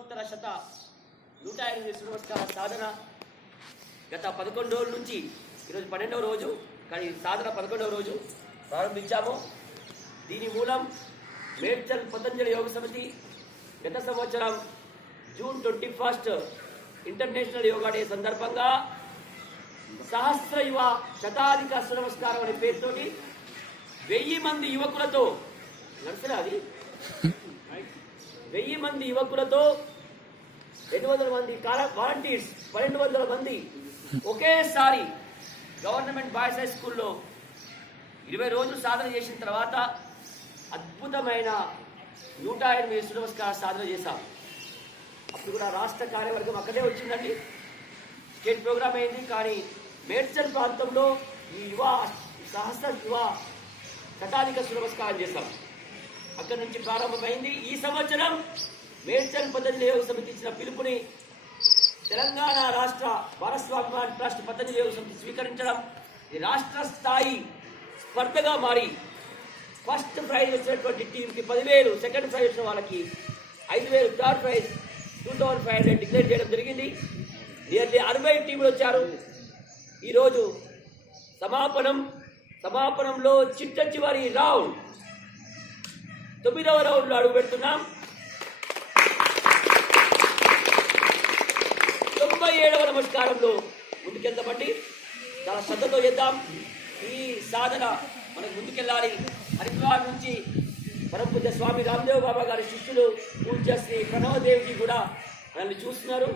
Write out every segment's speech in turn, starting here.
సంవత్సరోత్తర శత 108 సంవత్సరాల సాధన గత 11 రోజుల నుంచి ఈరోజు 12వ రోజు, కానీ సాధన 11వ రోజు ప్రారంభించాము. దీని మూలం మేడ్చల్ పతంజలి యోగ సమితి గత సంవత్సరం జూన్ 21 ఇంటర్నేషనల్ యోగా డే సందర్భంగా సహస్ర యువ శతాధిక నమస్కారం అనే పేరుతోటి 1000 మంది యువకులతో నడుస్తున్నది. 1000 మంది యువకులతో 200 మంది వాలంటీర్స్ 1200 మంది ఒకేసారి గవర్నమెంట్ బాయ్స్ హై స్కూల్లో 20 రోజులు సాధన చేసిన తర్వాత అద్భుతమైన 108 నమస్కార సాధన చేశాం. అప్పుడు కూడా రాష్ట్ర కార్యవర్గం అక్కడే వచ్చిందండి, స్టేట్ ప్రోగ్రామ్ అయింది. కానీ మేడ్చల్ ప్రాంతంలో ఈ సహస్ర యువ శతాధిక నమస్కారం చేశాం. అక్కడి నుంచి ప్రారంభమైంది. ఈ సంవత్సరం మేడ్చల్ పతంజలి యోగ సమితి ఇచ్చిన పిలుపుని తెలంగాణ రాష్ట్ర భారస్వామ్య ట్రస్ట్ పతంజలి యోగ సమితి స్వీకరించడం ఈ రాష్ట్ర స్థాయి స్పర్ధగా మారి ఫస్ట్ ప్రైజ్ వచ్చినటువంటి టీంకి 10,000, సెకండ్ ప్రైజ్ వచ్చిన వాళ్ళకి 5,000, థర్డ్ ప్రైజ్ 2,500 డిక్లేర్ చేయడం జరిగింది. నియర్లీ 60 టీంలు వచ్చారు. ఈరోజు సమాపనంలో చిట్ట చివరి రౌండ్ 9వ రౌండ్లో అడుగు పెడుతున్నాం. 97వ నమస్కారంలో ముందుకెళ్తామండి. చాలా శ్రద్ధతో చేద్దాం. ఈ సాధన మనకు ముందుకెళ్ళాలి. హరిద్వార్ నుంచి పరమపూజ్య స్వామి రామ్దేవ్ బాబా గారి శిష్యులు పూజ్య శ్రీ ప్రణవదేవ్జీ కూడా మనల్ని చూస్తున్నారు.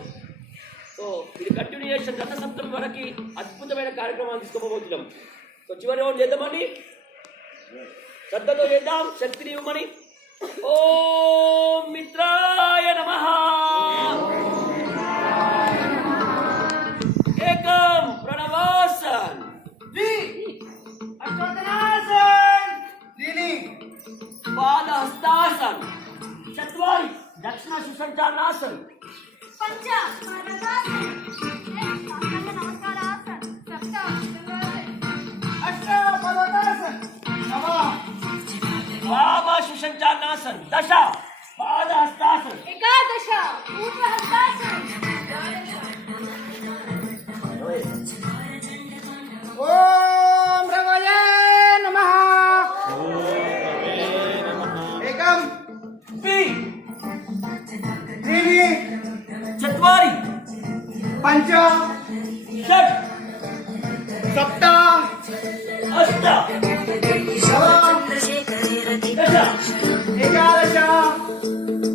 సో ఇది కంటిన్యూయేషన్ గత సప్తమి వరకు అద్భుతమైన కార్యక్రమాలు తీసుకోబోతున్నాం. సో చివరి రౌండ్ చేద్దామండి. శ్రద్ధతో చేద్దాం, శక్తిని ఇవ్వమని. ఓం మిత్రాయ నమః. ఏకం ప్రణవాసన్, పాదహస్తాసన్, చత్వారి దక్షిణ సుసంచాలనాసన్, पंच पादासन, नमस्कारासन, सप्त अष्ट पादासन, नव वाम सुसंचालनासन, दश पादहस्तासन, एकादश ऊर्ध्वहस्तासन, ओम भगवते नमः. एकम त्रीणि चत्वारि पंच षट् सप्त अष्ट नव दश एकादश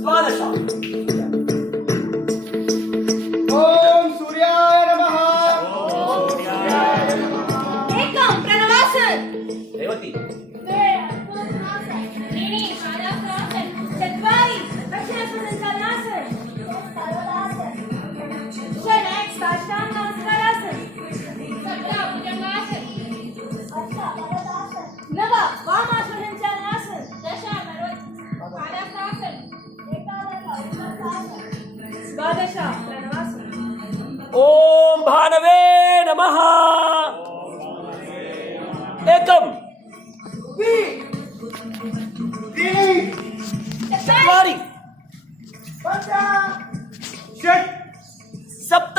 द्वादश. ओम सूर्याय नमः. एकम प्रणवासन, रेवती द्वे अद्भुतासन, त्रीणि पादासन, चत्वारि दक्षिण सुसंचालनासन, पादासन, षट् साष्टांग नमस्कारासन, सप्त भुजंगासन, अष्ट पादासन, नव वाम सुसंचालनासन, दश पादासन, एकादश ऊर्ध्वहस्तासन, द्वादश प्रणवासन. ओम भानवे नमः. एकम त्रीणि चत्वारि पंच षट् सप्त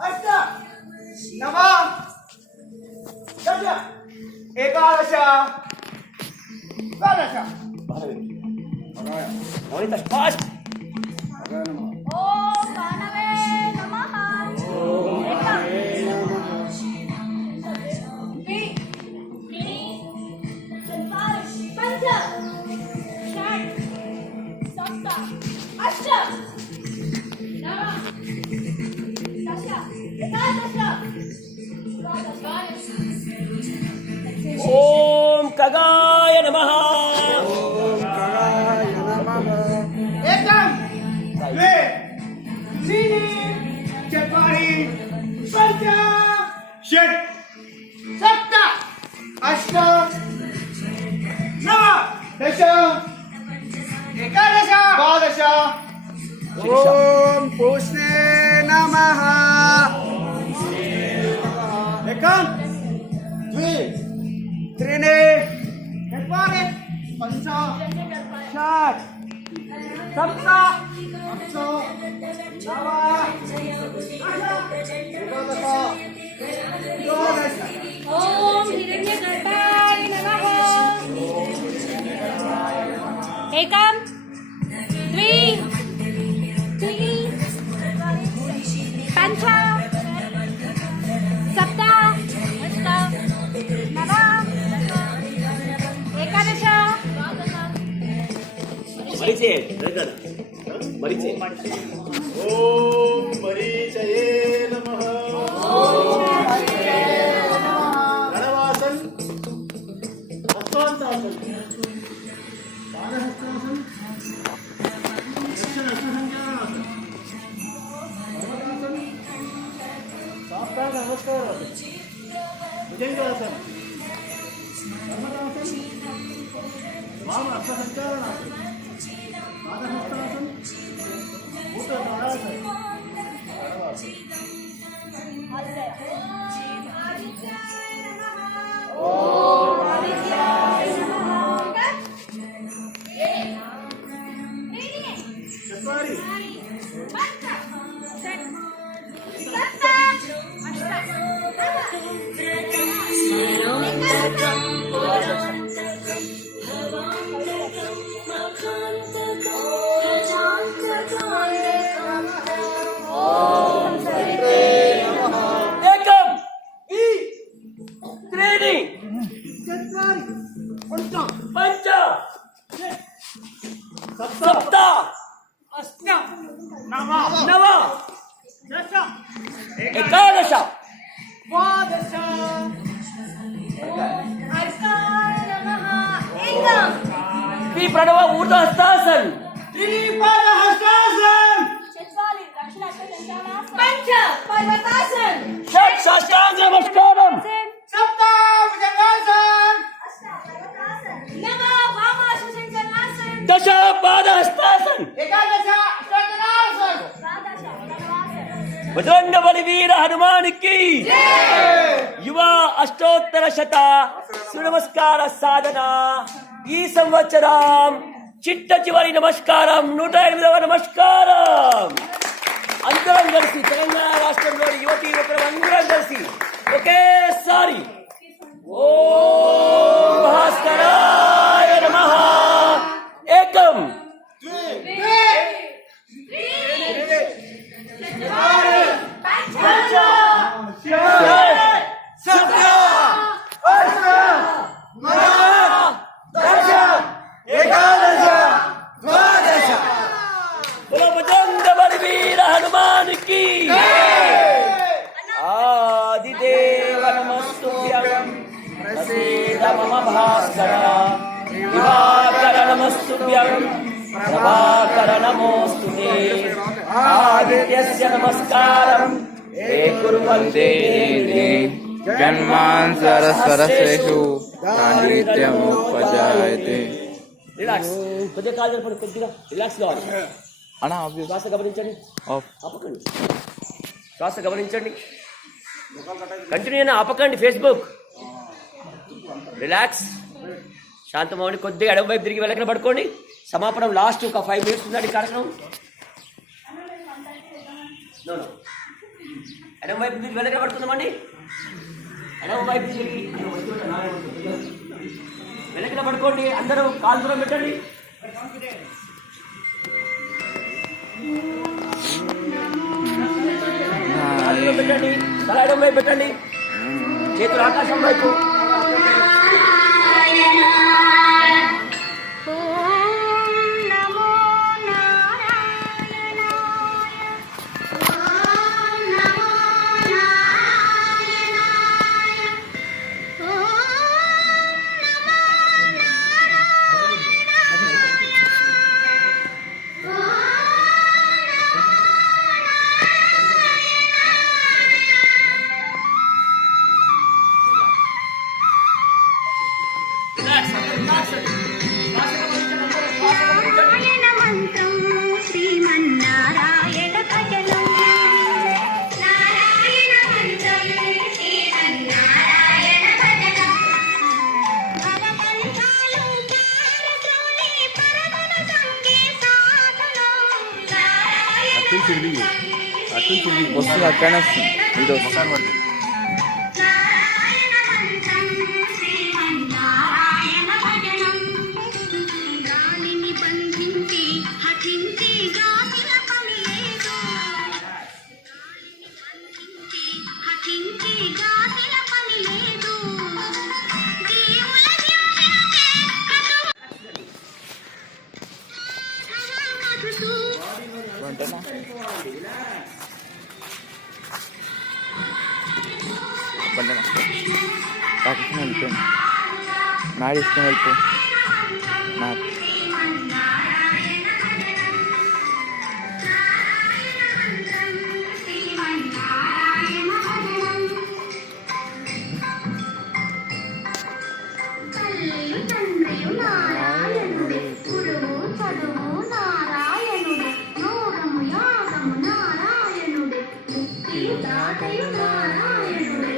अष्ट नव दश एकादश द्वादश. फास्ट. ओम भानवे नमः. एकम द्वि त्रीणि चत्वारि पंच षट् सप्त अष्ट नव दश एकादश द्वादश. ओम खगाय नमः. एकम द्वे त्रीणि चत्वारि पंच षट् सप्त अष्ट नव दश एकादश द्वादश. ओम पूष्णे नमः. एकम द्वे त्रीणि चत्वारि पंच षट् सप्त अष्ट नव एकादश ओम हिरण्यगर्भाय नमः एकम द्वि पंच सप्त अष्ट नव एकादश मरीचे मरीचे ओम मरीचये नमः गणवासन हस्तांतासन पादहस्तासन दक्षिण अष्टसंज्ञानासन पर्वतासन साष्टांग नमस्कारासन भुजंगासन पर्वतासन वाम अष्टसंचारणासन पादहस्तासन भूतगणासन चत्वारि एकम त्रीणि चत्वारि पञ्च पंच सप्त सप्त अष्ट नव नव दश एकादश द्वादश प्रणव ऊर्ध्वहस्तासन त्रिपादहस्तासन पंच पर्वतासन षट साष्टांग नमस्कारम सप्त भुजंगासन नव वामाश्वसंचलनासन दश पादहस्तासन एकादश अष्टादशासन बजरंग बलवीर हनुमान की యువ అష్టోత్తర శత సునమస్కార సాధన ఈ సంవత్సరం చిట్ట చివరి నమస్కారం 108వ నమస్కారం అందరం కలిసి తెలంగాణ రాష్ట్రంలోని యువతి యువకులు అందరం కలిసి ఒకేసారి ఓం భాస్కరాయ నమః ఏకం बजरंग बलवीर हनुमान की आदिदेव नमस्तुभ्यं प्रसीद मम भास्कर दिवाकर नमस्तुभ्यं प्रभाकर नमोस्तुते आदित्यस्य नमस्कारं हे कुर्वन्ते जन्मान् सरस्वरस्रेषु सान्निध्यमुपजायते రిలాక్స్ కొద్దిగా కాలు జరపండి కొద్దిగా రిలాక్స్ కావాలి అన్నా శ్వాస గమనించండి ఆపకండి శ్వాస గమనించండి కంటిన్యూ అయినా ఆపకండి ఫేస్బుక్ రిలాక్స్ శాంతమౌని కొద్దిగా ఎడమ వైపు తిరిగి వెళ్ళకన పడుకోండి సమాపనం లాస్ట్ ఒక 5 minutes ఉందండి కార్యక్రమం ఎడమ వైపు తిరిగి వెళ్ళకన పడుతుందామండి ఎడమ వైపు తిరిగి వెనకన పడుకోండి అందరూ కాలు దూరం పెట్టండి కాలు పెట్టండి తల ఎడమ వైపు పెట్టండి చేతులు ఆకాశం వైపు వస్తుంది అక్కడనే వస్తుంది ఇది వస్తుంది నారాయణ భజనం గాలిని బంధించి హఠించి గాసిన పని లేదు హఠించి గాసిన పని లేదు దేవుల ధ్యానమే మధుసూ వెంటనే వెంటనే పాకిస్తాన్ వెళ్ళిపోయింది మ్యాడ్ తీసుకొని వెళ్ళిపో మ్యాడ్ తల్లియు తండ్రియు నారాయణుడే గురువు చదువు నారాయణుడే యోగము యాగము నారాయణుడే ముక్తియు దాతయు నారాయణుడే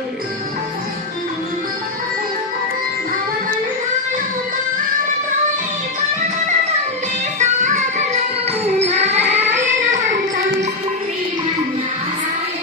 భవనలు నాలుగు మారుతోయి పరమన పొందే సాధనము నారాయణ మంత్రం శ్రీమన్నారాయణ భజనం నారాయణ మంత్రం శ్రీమన్నారాయణ భజనం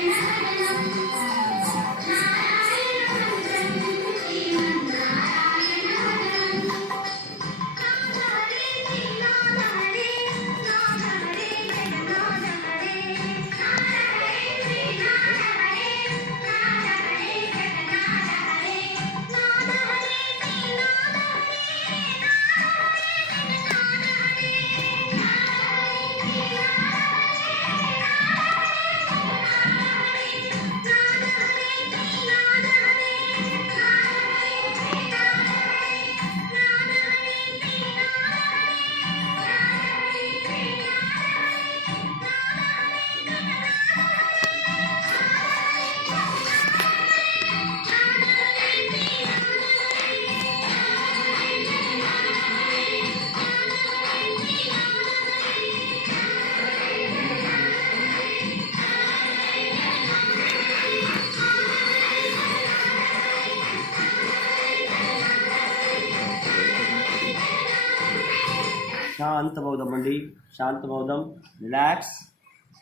శాంతమవుదాం అండి, శాంతమవుదాం. రిలాక్స్,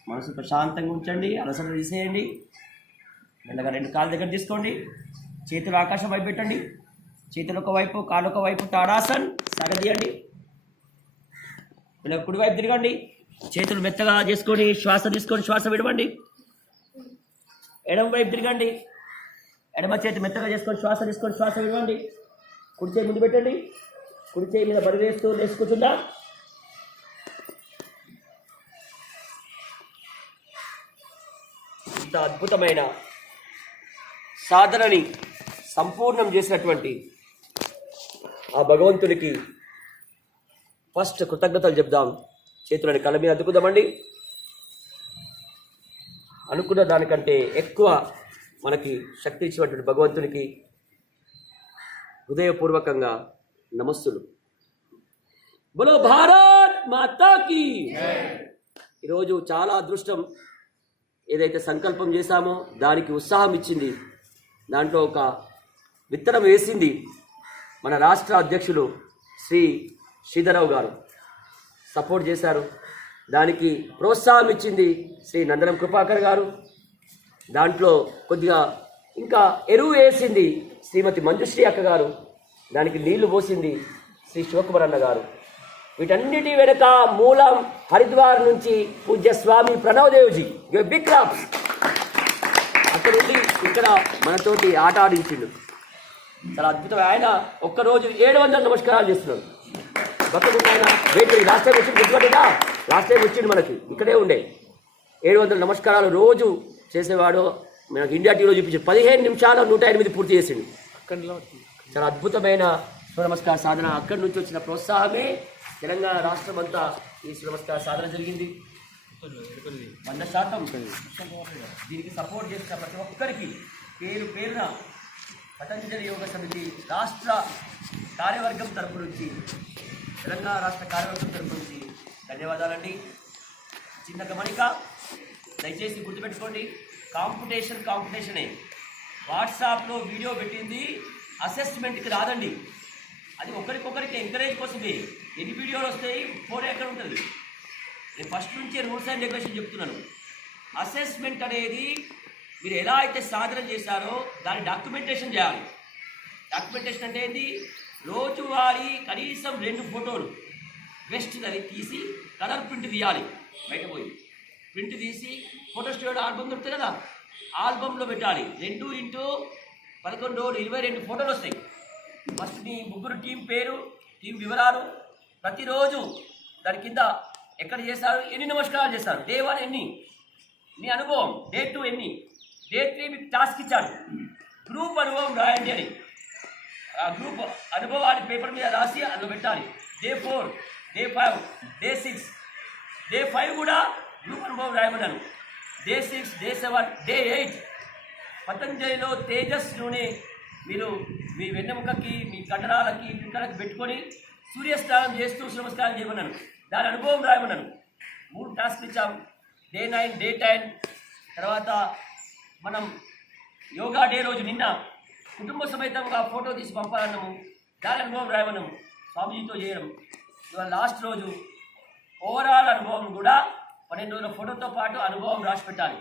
మనసు ప్రశాంతంగా ఉంచండి, అలసట తీసేయండి. మెల్లగా 2 కాళ్ళ దగ్గర తీసుకోండి, చేతులు ఆకాశం వైపు పెట్టండి, చేతులు ఒకవైపు కాళ్ళు ఒకవైపు తాడాసన్ సాగదీయండి. ఇలా కుడి వైపు తిరగండి, చేతులు మెత్తగా చేసుకొని శ్వాస తీసుకొని శ్వాస విడవండి. ఎడమ వైపు తిరగండి, ఎడమ చేతి మెత్తగా చేసుకొని శ్వాస తీసుకొని శ్వాస విడవండి. కుడి చేయి ముందు పెట్టండి, కుడి చేయి మీద బరువు వేస్తూ లేచి కూర్చుందా. ఇంత అద్భుతమైన సాధనని సంపూర్ణం చేసినటువంటి ఆ భగవంతునికి ఫస్ట్ కృతజ్ఞతలు చెప్దాం. చేతులని కళ్ళ మీద అద్దుకుందామండి. అనుకున్న దానికంటే ఎక్కువ మనకి శక్తి ఇచ్చినటువంటి భగవంతునికి హృదయపూర్వకంగా నమస్సులు. బోలో భారత్ మాతాకి. ఈరోజు చాలా అదృష్టం. ఏదైతే సంకల్పం చేశామో దానికి ఉత్సాహం ఇచ్చింది, దాంట్లో ఒక విత్తనం వేసింది మన రాష్ట్ర అధ్యక్షులు శ్రీ శ్రీధరరావు గారు. సపోర్ట్ చేశారు. దానికి ప్రోత్సాహం ఇచ్చింది శ్రీ నందనం కృపాకర్ గారు. దాంట్లో కొద్దిగా ఇంకా ఎరువు వేసింది శ్రీమతి మంజుశ్రీ అక్క గారు. దానికి నీళ్లు పోసింది శ్రీ శివకుమార్ అన్న గారు. వీటన్నిటి వెనుక మూలం హరిద్వార్ నుంచి పూజ్య స్వామి ప్రణవదేవ్జీ. Big claps. అక్కడ నుండి ఇక్కడ మనతోటి ఆట ఆడించిండు. చాలా అద్భుతం. ఆయన ఒక్కరోజు 700 నమస్కారాలు చేస్తున్నాడు. భక్తుడు ఆయన వెయిట్ లాస్ట్ టైం వచ్చింది, గుర్తుపట్టినా లాస్ట్ టైం వచ్చిండు మనకి, ఇక్కడే ఉండే. 700 నమస్కారాలు రోజు చేసేవాడు. మనకి ఇండియా టీవీలో చూపించాడు. 15 నిమిషాలు 108 పూర్తి చేసిండు. చాలా అద్భుతమైన సూర్య నమస్కార సాధన. అక్కడి నుంచి వచ్చిన ప్రోత్సాహమే తెలంగాణ రాష్ట్రం అంతా ఈ సూర్య నమస్కార సాధన జరిగింది. 100% దీనికి సపోర్ట్ చేసిన ప్రతి ఒక్కరికి పేరు పేరున పతంజలి యోగ సమితి రాష్ట్ర కార్యవర్గం తరపు నుంచి, తెలంగాణ రాష్ట్ర కార్యవర్గం తరపు నుంచి ధన్యవాదాలండి. చిన్న గమనిక దయచేసి గుర్తుపెట్టుకోండి. కాంపిటీషనే. వాట్సాప్లో వీడియో పెట్టింది అసెస్మెంట్కి రాదండి. అది ఒకరికొకరికి ఎంకరేజ్ కోసమే. ఎన్ని వీడియోలు వస్తాయి, ఫోటో ఎక్కడ ఉంటుంది. నేను ఫస్ట్ నుంచే రూల్స్ అండ్ రెగ్యులేషన్ చెప్తున్నాను. అసెస్మెంట్ అనేది మీరు ఎలా అయితే సాధన చేశారో దాని డాక్యుమెంటేషన్ చేయాలి. డాక్యుమెంటేషన్ అంటే ఏంటి? రోజువారీ కనీసం 2 ఫోటోలు బెస్ట్ అది తీసి కలర్ ప్రింట్ తీయాలి. బయట పోయి ప్రింట్ తీసి ఫోటో స్టూడియో ఆల్బమ్ దొరుకుతుంది కదా, ఆల్బంలో పెట్టాలి. 2x11 22 ఫోటోలు వస్తాయి. ఫస్ట్ మీ ముగ్గురు టీం పేరు, టీం వివరాలు, ప్రతిరోజు దాని కింద ఎక్కడ చేశారు, ఎన్ని నమస్కారాలు చేశారు, డే 1 ఎన్ని, మీ అనుభవం, డే 2 ఎన్ని, డే 3 మీకు టాస్క్ ఇచ్చాడు, గ్రూప్ అనుభవం రాయండి అని. ఆ గ్రూప్ అనుభవాన్ని పేపర్ మీద రాసి అందులో పెట్టాలి. డే 4, డే 5, డే 6, డే 5 కూడా గ్రూప్ అనుభవం రాయమన్నాను. డే 6, డే 7, డే 8 పతంజలిలో తేజస్ నూనె మీరు మీ వెన్నెముకకి, మీ కండరాలకి, పిక్కలకి పెట్టుకొని సూర్యస్నానం చేస్తూ నమస్కారం చేయమన్నాను. దాని అనుభవం రాయమన్నాను. 3 టాస్క్లు ఇచ్చాం. డే 9, డే 10, తర్వాత మనం యోగా డే రోజు నిన్న కుటుంబ సమేతంగా ఫోటో తీసి పంపాలన్నాము. దాని అనుభవం రాయమన్నాము. స్వామీజీతో చేయడం. ఇవాళ లాస్ట్ రోజు ఓవరాల్ అనుభవం కూడా 12 రోజుల ఫోటోతో పాటు అనుభవం రాసి పెట్టాలి.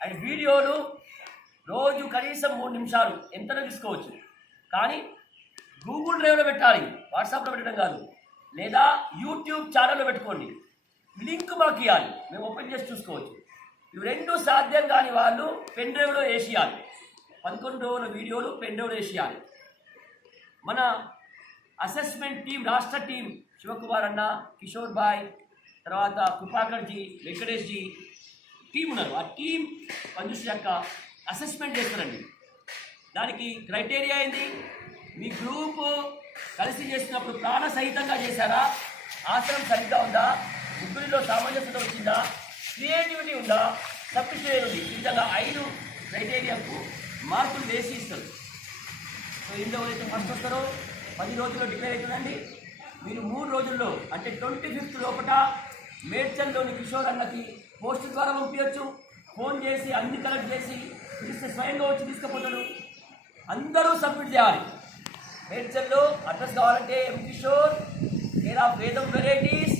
అండ్ వీడియోలు రోజు కనీసం 3 నిమిషాలు ఎంతనో తీసుకోవచ్చు, కానీ గూగుల్ డ్రైవ్లో పెట్టాలి, వాట్సాప్లో పెట్టడం కాదు. లేదా యూట్యూబ్ ఛానల్లో పెట్టుకోండి, లింక్ మాకు ఇవ్వాలి, మేము ఓపెన్ చేసి చూసుకోవచ్చు. ఇవి 2 సాధ్యం కాని వాళ్ళు పెన్ డ్రైవ్లో వేసేయాలి. 11 రోజుల వీడియోలు పెన్ డ్రైవ్లో వేసేయాలి. మన అసెస్మెంట్ టీం, రాష్ట్ర టీం శివకుమార్ అన్న, కిషోర్ భాయ్, తర్వాత కృపాకర్జీ, వెంకటేష్జీ టీం ఉన్నారు. ఆ టీం పనిచేసి యొక్క అసెస్మెంట్ చేస్తారండి. దానికి క్రైటీరియా ఏంది? మీ గ్రూపు కలిసి చేసినప్పుడు ప్రాణ సహితంగా చేశారా, ఆసనం సరిగ్గా ఉందా, ముగ్గురిలో సామర్థ్యత వచ్చిందా, క్రియేటివిటీ ఉందా, సఫిషియెంట్ ఉంది. ఈ విధంగా 5 క్రైటీరియాకు మార్కులు వేసి ఇస్తారు. సో ఇందులో అయితే ఫస్ట్ వస్తారో 10 రోజుల్లో డిక్లేర్ అవుతుందండి. మీరు 3 రోజుల్లో అంటే 25th లోపల మేడ్చల్లోని కిషోర్ అన్నకి పోస్ట్ ద్వారా పంపించచ్చు. ఫోన్ చేసి అన్ని కలెక్ట్ చేసి పిలిస్తే స్వయంగా వచ్చి తీసుకుపోతాడు. అందరూ సబ్మిట్ చేయాలి. మేడ్చల్లో అడ్రస్ కావాలంటే ఎం కిషోర్, కేర్ ఆఫ్ వేదం వెరైటీస్,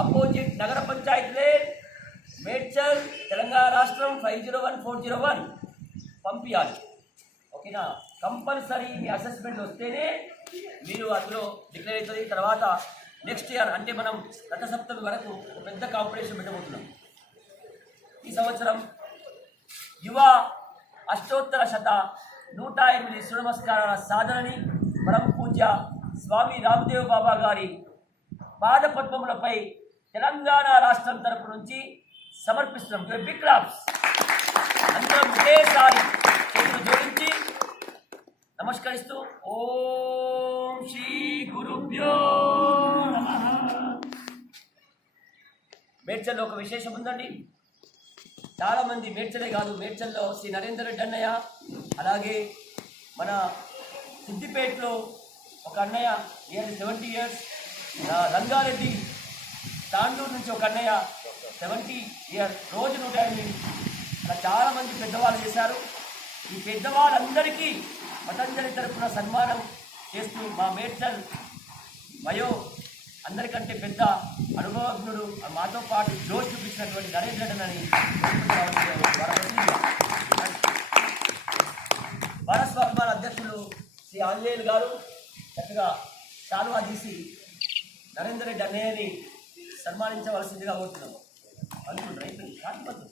అపోజిట్ నగర పంచాయత్ లేన్, మేడ్చల్, తెలంగాణ రాష్ట్రం 501401 పంపించాలి. ఓకేనా? కంపల్సరీ మీ అసెస్మెంట్ వస్తేనే మీరు అందులో డిక్లేర్ అవుతుంది. తర్వాత నెక్స్ట్ ఇయర్ అంటే మనం గత సప్తమి వరకు ఒక పెద్ద కాంపిటీషన్ పెట్టబోతున్నాం. ఈ సంవత్సరం యువ అష్టోత్తర శత 108 సూర్య నమస్కారాల సాధనని పరమ పూజ్య స్వామి రామ్దేవ్ బాబా గారి పాదపద్మములపై తెలంగాణ రాష్ట్రం తరపు నుంచి సమర్పిస్తున్నాం. Big claps. అందరం ఒకేసారి చేతులు జోడించి నమస్కరిస్తూ ఓం శ్రీ గురుభ్యో నమః. మేడ్చల్లో ఒక విశేషం ఉందండి. చాలామంది మేడ్చలే కాదు, మేడ్చల్లో శ్రీ నరేందర్ రెడ్డి అన్నయ్య, అలాగే మన సిద్దిపేటలో ఒక అన్నయ్య 70 years, రంగారెడ్డి తాండూరు నుంచి ఒక అన్నయ్య 70 years, రోజు 108. అలా చాలామంది పెద్దవాళ్ళు చేశారు. ఈ పెద్దవాళ్ళందరికీ పతంజలి తరఫున సన్మానం చేస్తూ మా మేడ్చల్ వయో అందరికంటే పెద్ద అనుభవజ్ఞుడు మాతో పాటు జోష్ చూపించినటువంటి నరేంద్ర రెడ్డి అని భారత స్వాభిమాన అధ్యక్షులు శ్రీ ఆంజనేయులు గారు చక్కగా శాలువా తీసి నరేంద్ర రెడ్డి అన్నయ్యని సన్మానించవలసిందిగా కోరుతున్నాము. అనుకుంటారు అయిపోయింది కాకపోతే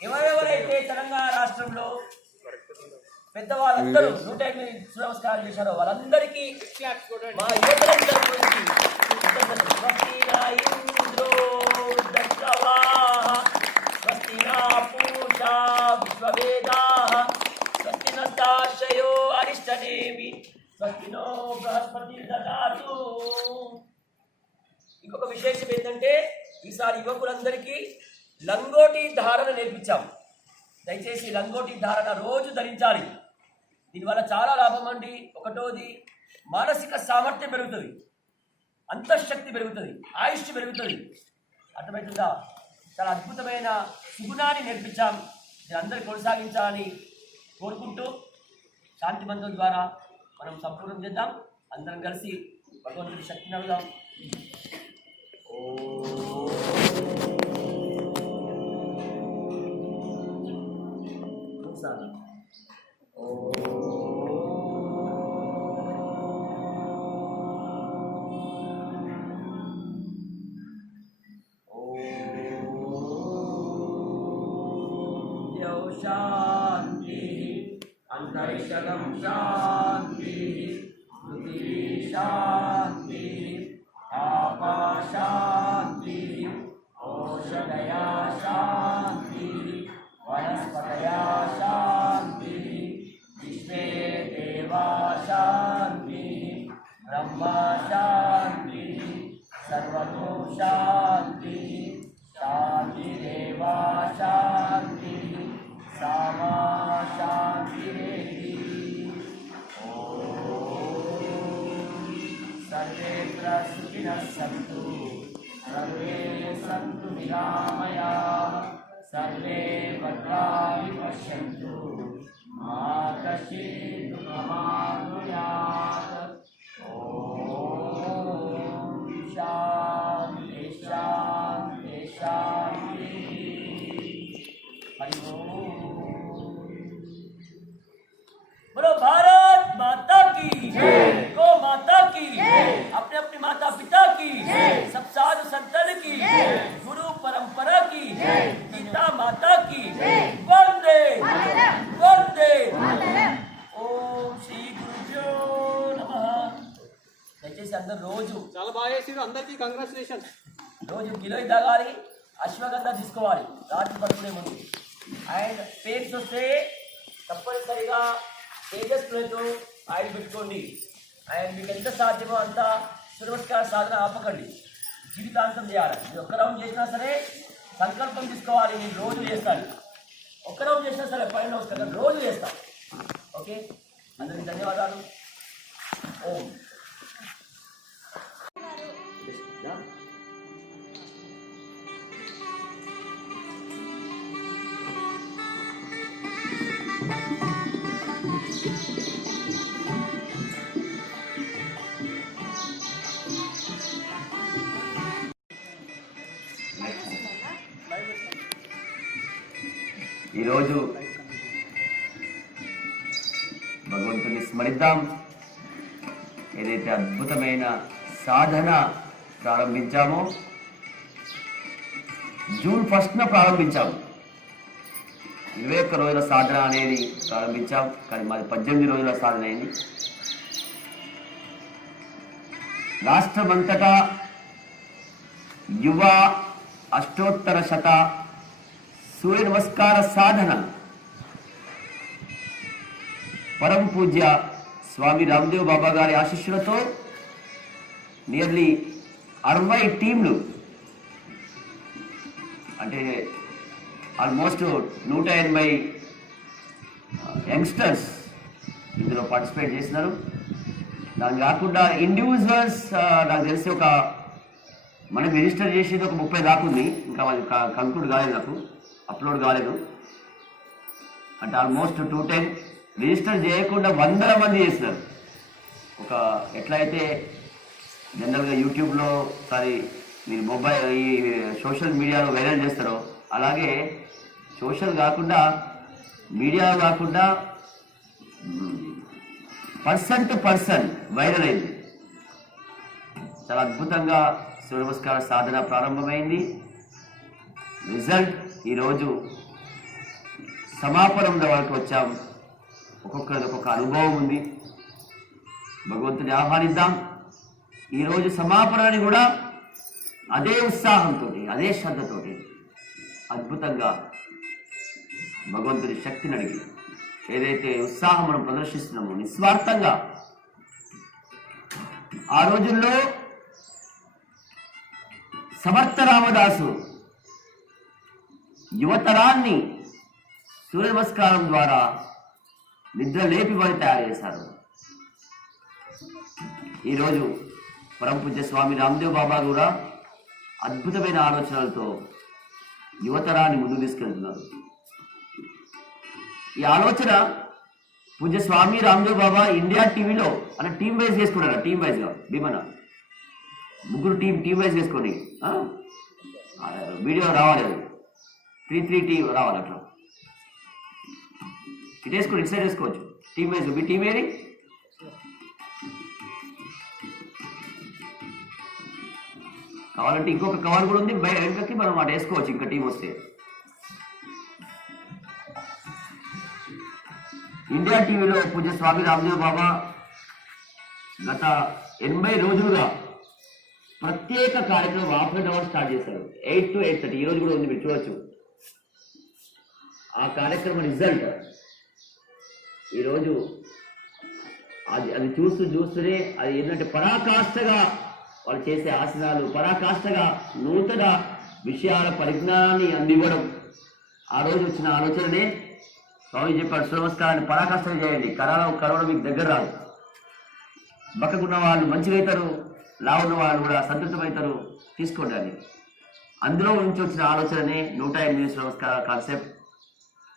ఎవరెవరైతే తెలంగాణ రాష్ట్రంలో పెద్దవాళ్ళందరూ 108 నమస్కారాలు చేశారో వాళ్ళందరికీ మా యువతలందరి గురించి స్వస్తి నా ఇంద్రో దత్తవాః, స్వస్తి నా పూషా విశ్వవేదాః, స్వస్తి నస్తాశయో అరిష్టనేమి, స్వస్తి నో బృహస్పతి దదాతు. ఇంకొక విశేషం ఏంటంటే ఈసారి యువకులందరికీ లంగోటి ధారణ నేర్పించాం. దయచేసి లంగోటి ధారణ రోజు ధరించాలి. దీనివల్ల చాలా లాభం అండి. ఒకటోది మానసిక సామర్థ్యం పెరుగుతుంది, అంతఃశక్తి పెరుగుతుంది, ఆయుష్ పెరుగుతుంది. అర్థమవుతుందా? చాలా అద్భుతమైన సుగుణాన్ని నేర్పించాం. దీని అందరూ కొనసాగించాలని కోరుకుంటూ శాంతి మంత్రం ద్వారా మనం సంపూర్ణం చేద్దాం. అందరం కలిసి భగవంతుడి శక్తిని అడుగుదాం. अंतरिक्षगं शांति पृथिवी शांति आकाश शांति औषधया शांति वनस्पतया शांति विश्वे देवा शांति ब्रह्म शांति सर्वतो शांति शांतिरेवा शांति सामा शांतिरेति सर्वेत्र सुखिनः सन्तु सर्वे सन्तु निरामयाः सर्वे भद्राणि पश्यन्तु मा कश्चित् दुःखमाप्नुयात् ॐ शान्ति शान्ति शान्ति हरि ओम। बोलो भारत माता की गौ माता की अपने अपने माता पिता की सब साधु संतन की गुरु परंपरा की गीता माता की वंदे वंदे ओम श्री गुरुभ्यो नमः। దయచేసి అందరూ రోజు చాలా బాగా చేసిరు అందరికీ కంగ్రాచులేషన్. రోజు గిలోయ్ తాగాలి, అశ్వగంధ తీసుకోవాలి రాత్రి పడుకునే ముందు. అండ్ పెయిన్స్ వస్తే తప్పనిసరిగా తేజస్ ప్లేతో ఆయిల్ పెట్టుకోండి. అండ్ మీకు ఎంత సాధ్యమో అంత సూర్యనమస్కార సాధన ఆపకండి, జీవితాంతం చేయాలి. మీరు ఒక్క రౌండ్ చేసినా సరే సంకల్పం తీసుకోవాలి, నేను రోజు చేస్తాను. ఒక్క రౌండ్ చేసినా సరే 5 నమస్కారం రోజు చేస్తాను. ఓకే, అందరికీ ధన్యవాదాలు. ఓం ఈరోజు భగవంతుని స్మరిద్దాం. ఏదైతే అద్భుతమైన సాధన ప్రారంభించామో జూన్ 1న ప్రారంభించాము. 21 రోజుల సాధన అనేది ప్రారంభించాం, కానీ మాది 18 రోజుల సాధన అయింది. రాష్ట్రమంతటా యువ అష్టోత్తర శత సూర్య నమస్కార సాధన పరమ పూజ్య స్వామి రామ్దేవ్ బాబా గారి ఆశీస్సులతో నియర్లీ 60 టీంలు, అంటే ఆల్మోస్ట్ 180 యంగ్స్టర్స్ ఇందులో పార్టిసిపేట్ చేసినారు. దాని కాకుండా ఇండివిజువల్స్ నాకు తెలిసి మనం రిజిస్టర్ చేసేది 30 దాకా ఉంది. ఇంకా అది కంక్లూడ్ కాలేదు, నాకు అప్లోడ్ కాలేదు. అంటే ఆల్మోస్ట్ 210 రిజిస్టర్ చేయకుండా 100 మంది చేసినారు. ఎట్లయితే జనరల్గా యూట్యూబ్లో మీరు మొబైల్ ఈ సోషల్ మీడియాలో వైరల్ చేస్తారో, అలాగే సోషల్ కాకుండా మీడియా కాకుండా పర్సన్ టు పర్సన్ వైరల్ అయింది. చాలా అద్భుతంగా సూర్య నమస్కార సాధన ప్రారంభమైంది. రిజల్ట్ ఈరోజు సమాపనంలో వరకు వచ్చాం. ఒక్కొక్కరిది ఒక్కొక్క అనుభవం ఉంది. భగవంతుని ఆహ్వానిద్దాం. ఈరోజు సమాపనాన్ని కూడా అదే ఉత్సాహంతో, అదే శ్రద్ధతో అద్భుతంగా భగవంతుని శక్తిని అడిగి ఏదైతే ఉత్సాహం మనం ప్రదర్శిస్తున్నామో నిస్వార్థంగా, ఆ రోజుల్లో సమర్థ రామదాసు యువతరాన్ని సూర్య నమస్కారం ద్వారా నిద్ర లేపి వారి తయారు చేశారు. ఈరోజు పరమ పూజ్య స్వామి రామ్దేవ్ బాబా కూడా అద్భుతమైన ఆలోచనలతో యువతరాన్ని ముందుకు తీసుకెళ్తున్నారు. ఈ ఆలోచన పూజ్య స్వామి రామ్దేవ్ బాబా ఇండియా టీవీలో అంటే టీమ్ వైజ్ చేసుకున్నాడు. టీమ్ వైజ్గా భీమన ముగ్గురు టీమ్ వైజ్ చేసుకొని వీడియో రావాలి, 3 రావాలి. అట్లా ఇటు వేసుకోండి, ఇటు సైడ్ వేసుకోవచ్చు. టీమ్ వైజ్ మీ టీం ఏది? కావాలంటే ఇంకొక కవర్ కూడా ఉంది వెనుకకి, మనం అటు వేసుకోవచ్చు ఇంకా టీం వస్తే. ఇండియా టీవీలో పూజ్య స్వామి రామదేవ్ బాబా గత 80 రోజులుగా ప్రత్యేక కార్యక్రమం ఆఫ్టర్ అవర్ స్టార్ట్ చేశారు. 8 to 8:30 ఈ రోజు కూడా ఉంది, మీరు చూడొచ్చు. ఆ కార్యక్రమం రిజల్ట్ ఈరోజు అది చూస్తూనే అది ఏంటంటే పరాకాష్ఠగా వాళ్ళు చేసే ఆసనాలు, పరాకాష్ఠగా నూతన విషయాల పరిజ్ఞానాన్ని అందివ్వడం. ఆ రోజు వచ్చిన ఆలోచననే స్వామి చెప్పాడు, సూర్యనమస్కారాన్ని పరాకాష్ఠగా చేయండి, కరోనా మీకు దగ్గర రాదు. బక్కకున్న వాళ్ళు మంచిగా అవుతారు, లావున్న వాళ్ళు కూడా సంతృప్తమవుతారు, తీసుకోండి అని. అందులో నుంచి వచ్చిన ఆలోచననే 108 సూర్యనమస్కారాల కాన్సెప్ట్.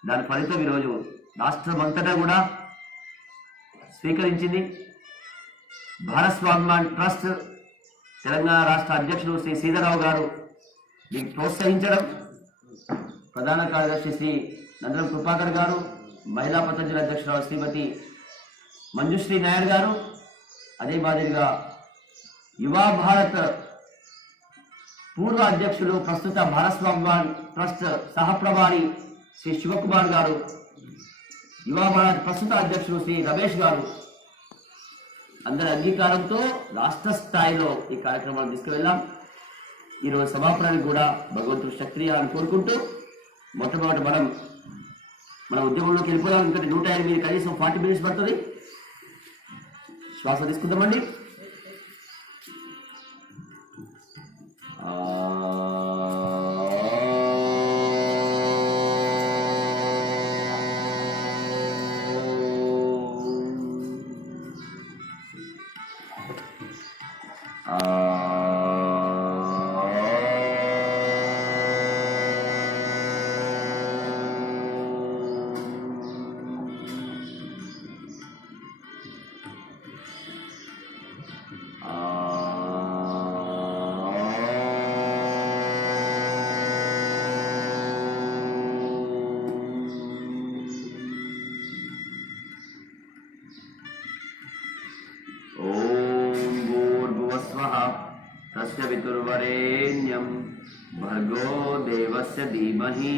దాని ఫలితం ఈరోజు రాష్ట్రం అంతటా కూడా స్వీకరించింది. భారత్ స్వాభిమాన్ ట్రస్ట్ తెలంగాణ రాష్ట్ర అధ్యక్షుడు శ్రీ శ్రీధరరావు గారు దీనికి ప్రోత్సహించడం, ప్రధాన కార్యదర్శి శ్రీ నందనం కృపాకర్ గారు, మహిళా పతంజలి అధ్యక్షురాలు శ్రీమతి మంజుశ్రీ నాయర్ గారు, అదే మాదిరిగా యువా భారత్ పూర్వ అధ్యక్షులు ప్రస్తుత భారత్ స్వాభిమాన్ ట్రస్ట్ సహప్రభారి శ్రీ శివకుమార్ గారు, యువా భారత్ ప్రస్తుత అధ్యక్షులు శ్రీ రమేష్ గారు, అందరి అంగీకారంతో రాష్ట్ర స్థాయిలో ఈ కార్యక్రమాన్ని తీసుకువెళ్ళాం. ఈరోజు సమాపనానికి కూడా భగవంతుడు శక్తియాలని కోరుకుంటూ మొట్టమొదటి మన ఉద్యమంలోకి వెళ్ళిపోదాం. ఎందుకంటే 108 కనీసం 40 minutes పడుతుంది. శ్వాస తీసుకుందామండి. तस्य वितुर्वरेण्यं भर्गो देवस्य धीमहि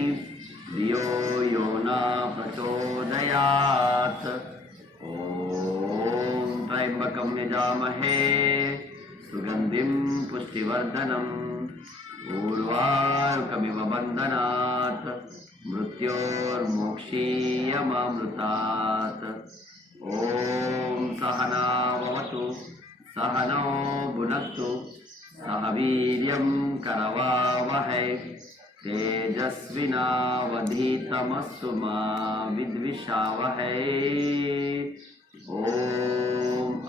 धियो यो न प्रचोदयात्. ॐ त्र्यम्बकं यजामहे सुगन्धिं पुष्टिवर्धनम् उर्वारुकमिव बन्धनात् मृत्योर्मोक्षीयमामृतात्. ॐ सहना भवतु सहनौ भुनक्तु सह वीर्यं करवावहै तेजस्विनावधीतमस्तु मा विद्विषावहै. ॐ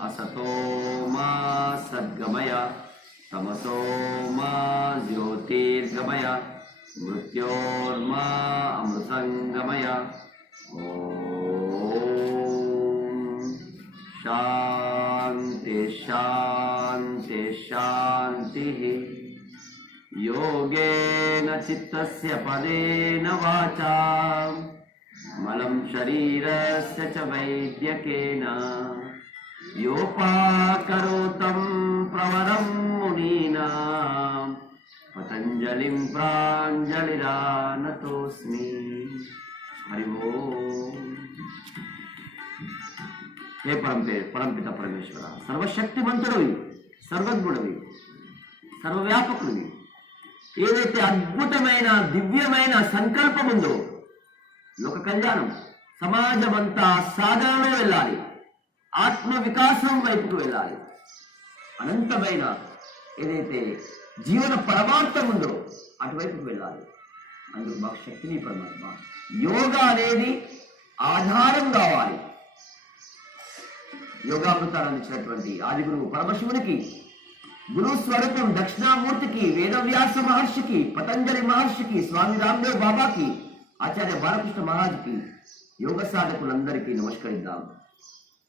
असतो मा सद्गमय तमसो मा ज्योतिर्गमय मृत्योर्मा अमृतंगमय. ॐ शान्ति शान्ति शान्तिः. योगेन चित्तस्य पदेन वाचा मलं शरीरस्य च वैद्यकेन योपाकरोतं प्रवरं मुनीनां पतञ्जलिं प्राञ्जलिरानतोऽस्मि. हरि ओम्. हे परमपिత పరమేశ్వర, సర్వశక్తిమంతుడివి, సర్వజ్ఞుడివి, సర్వవ్యాపకుడివి. ఏదైతే అద్భుతమైన దివ్యమైన సంకల్పం ఉందో, లోక కళ్యాణం, సమాజం అంతా సాధనలో వెళ్ళాలి, ఆత్మ వికాసం వైపుకు వెళ్ళాలి, అనంతమైన ఏదైతే జీవన పరమార్థం ఉందో అటువైపుకు వెళ్ళాలి. అందుకు మాకు శక్తిని పరమాత్మ. యోగా అనేది ఆధారం కావాలి. యోగామృతాన్ని అందించినటువంటి ఆది గురువు పరమశివునికి, గురు స్వరూపం దక్షిణామూర్తికి, వేదవ్యాస మహర్షికి, పతంజలి మహర్షికి, స్వామి రామదేవ్ బాబాకి, ఆచార్య బాలకృష్ణ మహారాజుకి, యోగ సాధకులందరికీ నమస్కరిద్దాం.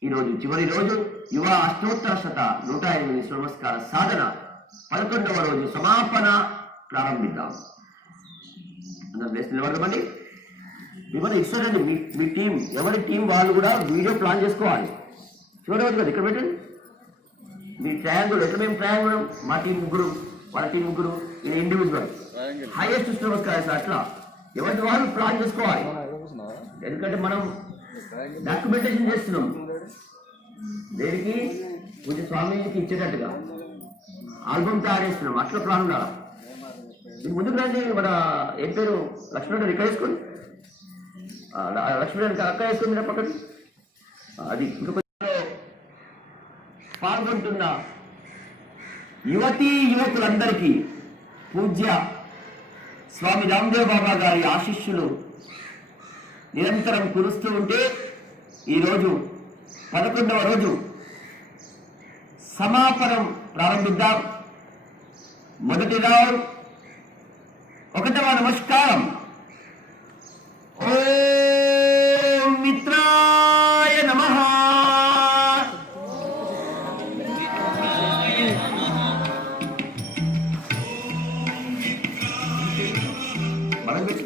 ఈరోజు చివరి రోజు యువ అష్టోత్తర శత 108 సూర్యనమస్కార సాధన 11వ రోజు సమాపన ప్రారంభిద్దాం. అందరూ ప్లేస్ నిలబడమండి. మిమ్మల్ని ఇస్తారండి మీ టీం, ఎవరి టీం వాళ్ళు కూడా వీడియో ప్లాన్ చేసుకోవాలి. చూడవచ్చు కదా, ఇక్కడ పెట్టండి. మీ ట్రయాంగుల్ ఎట్లా, మేము ట్రయాంగుల్, మా టీం ముగ్గురు, వాళ్ళ టీం ముగ్గురు, ఇది ఇండివిజువల్ హైయెస్ట్ నమస్కారం సార్. అట్లా ఎవరి వాళ్ళు ప్లాన్ చేసుకోవాలి. ఎందుకంటే మనం డాక్యుమెంటేషన్ చేస్తున్నాం దేనికి పూజ స్వామికి ఇచ్చేటట్టుగా ఆల్బమ్ తయారు చేస్తున్నాం. అట్లా ప్లాన్ ఉండాలి. మీరు ముందుకు రండి. మన ఏం పేరు లక్ష్మణ్ ఇక్కడ వేసుకోండి. లక్ష్మణ్ అక్క వేసుకోండి నా పక్కన. అది ఇంకా పాల్గొంటున్న యువతీ యువకులందరికీ పూజ్య స్వామి రామ్దేవ్ బాబా గారి ఆశీస్సులు నిరంతరం కురుస్తూ ఉంటే ఈరోజు 11వ రోజు సమాపనం ప్రారంభిద్దాం. మొదటి రౌండ్ 1వ నమస్కారం. ఓం మిత్రాయ నమః. మనం పెట్టి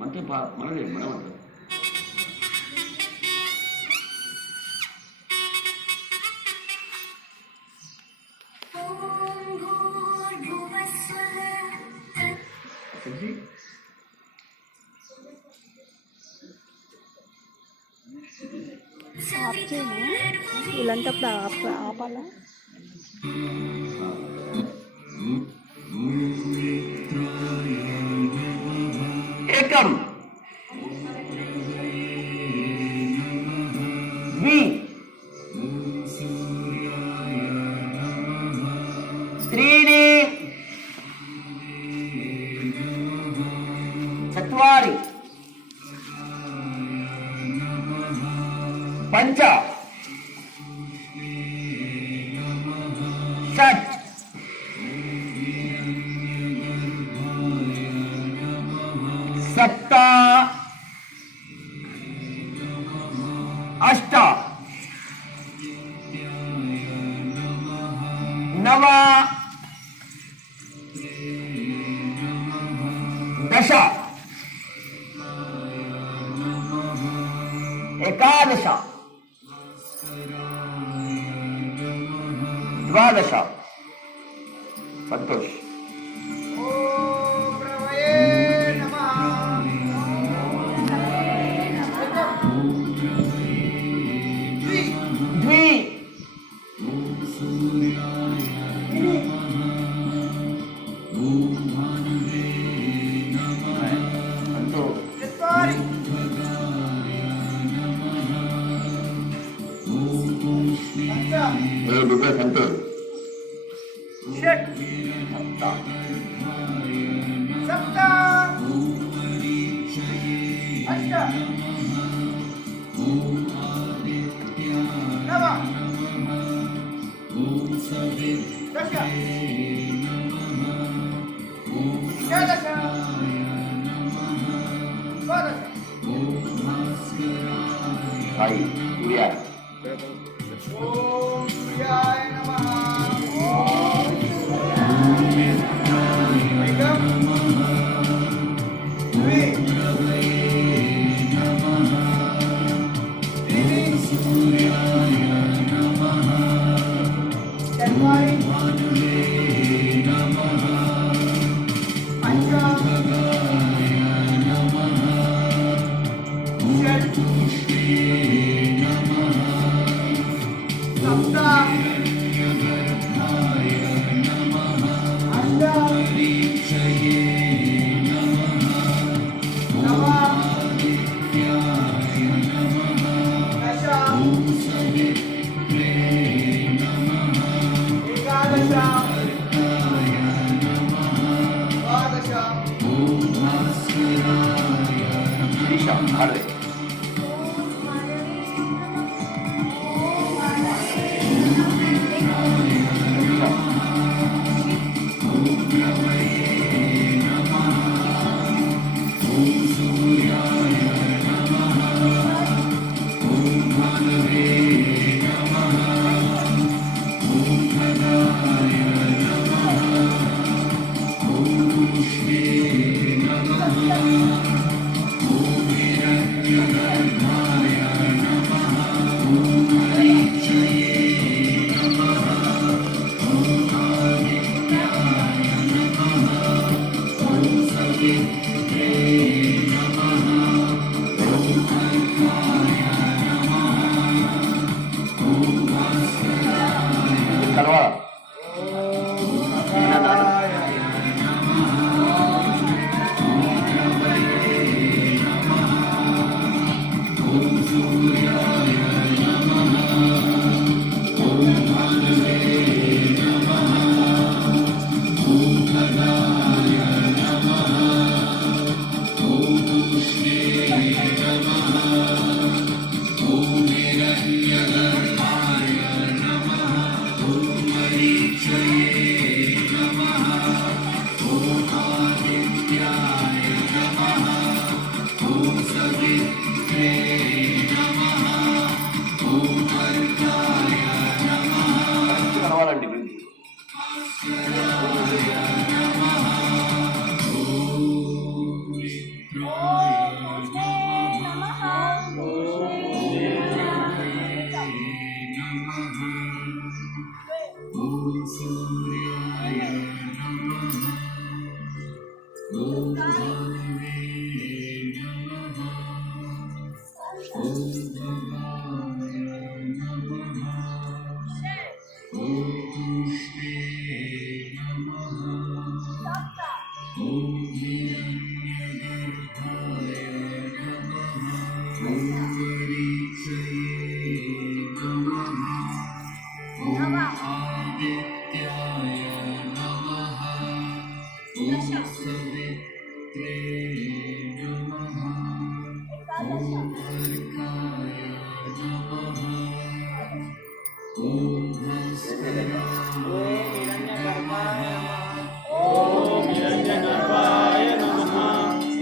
మనకే మనలే మనం అంటారు. వీళ్ళంతా ఆపాలా? ఏకం ద్వి త్రీణి చత్వారి పంచ షట్ सप्त अष्ट नव दश एकादश द्वादश. संतोष. द्वि संतोष. षट सप्त अष्ट नव दश एकादश द्वादश. साई सूर्या. ओम सूर्याय नमः. एकम द्वि त्रीणि चत्वारि पंच षट् सप्त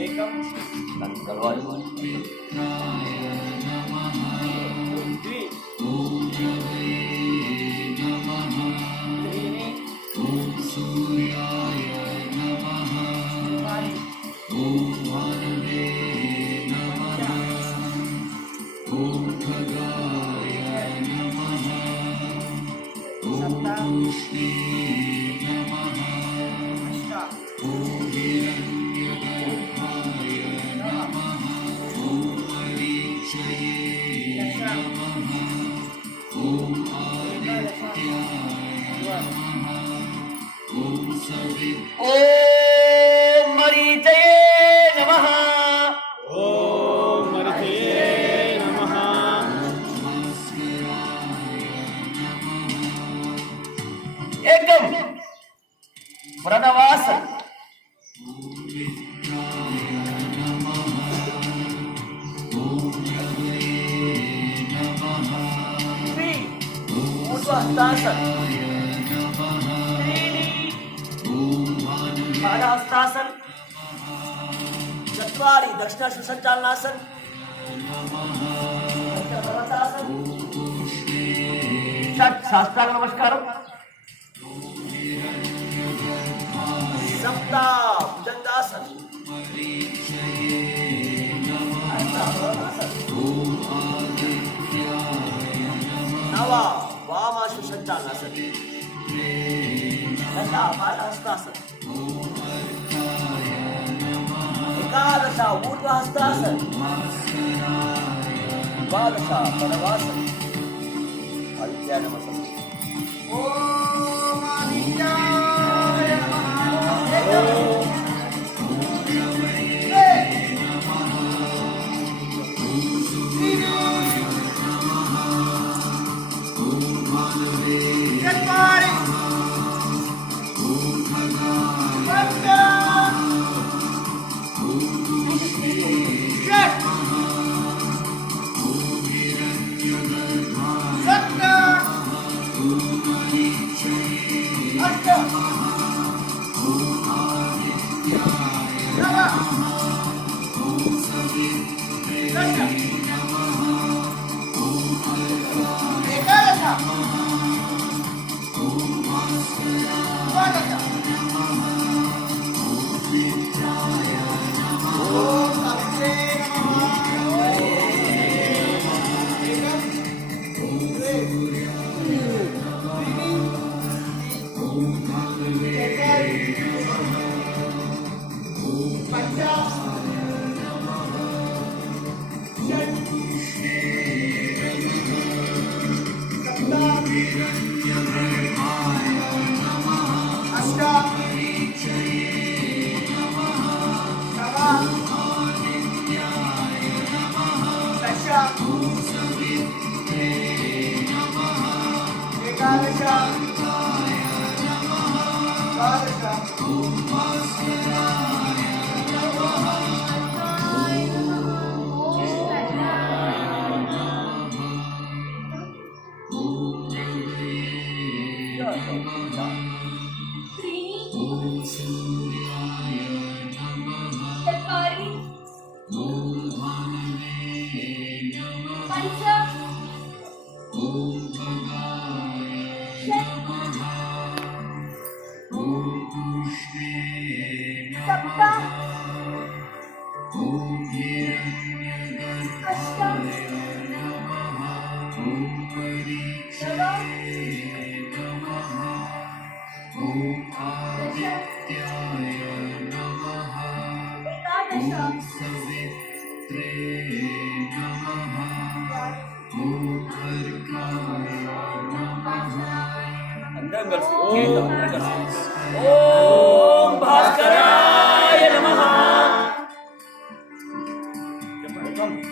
एकं కలవాలి द्वि त्रीणि चत्वारि ఓం మరీచయే నమః एकम प्रणवासन द्वि ऊर्ध्वहस्तासन त्रीणि पादहस्तासन चत्वारि दक्षिणाश्वसञ्चालनासन दक्षिणपर्वतासन षट् साष्टांग नमस्कारम सप्त भुजंगासन नव वामाशु संचालनासन दश पादहस्तासन एकादश ऊर्ध्वहस्तासन द्वादश प्रणवासन आदित्याय नमः ओम आदित्याय Ashtam. Nava. అందరం కలిసి అందరం కలిసి ఓం భాస్కరాయ నమః. చెప్పండి.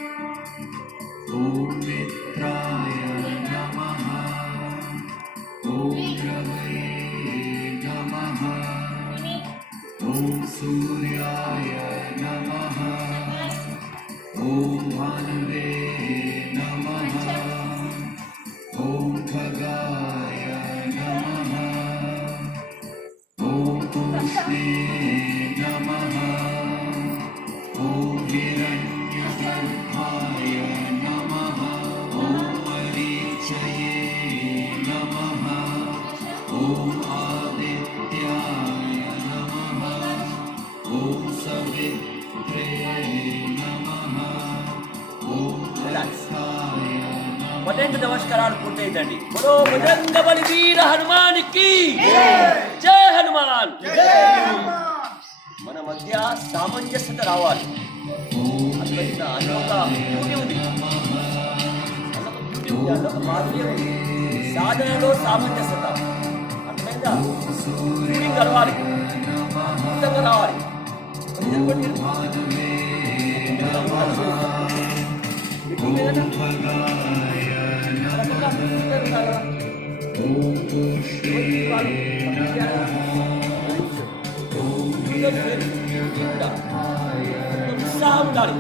పన్నెండు నమస్కారాలు పూర్తయిందండి. బలో బజరంగ బలి వీర హనుమానికి జై హనుమాన్. మన మధ్య సామంజస్యత రావాలి. అద్వైత అదొక బ్యూటీ ఉంది, అదొక బ్యూటీ ఉంది, అదొక మాధుర్యం ఉంది. సాధనలో సామంజస్యత అర్థమైందా? ఫీలింగ్ కలవాలి, అర్థంగా రావాలి. ఉత్సాహం ఉండాలి.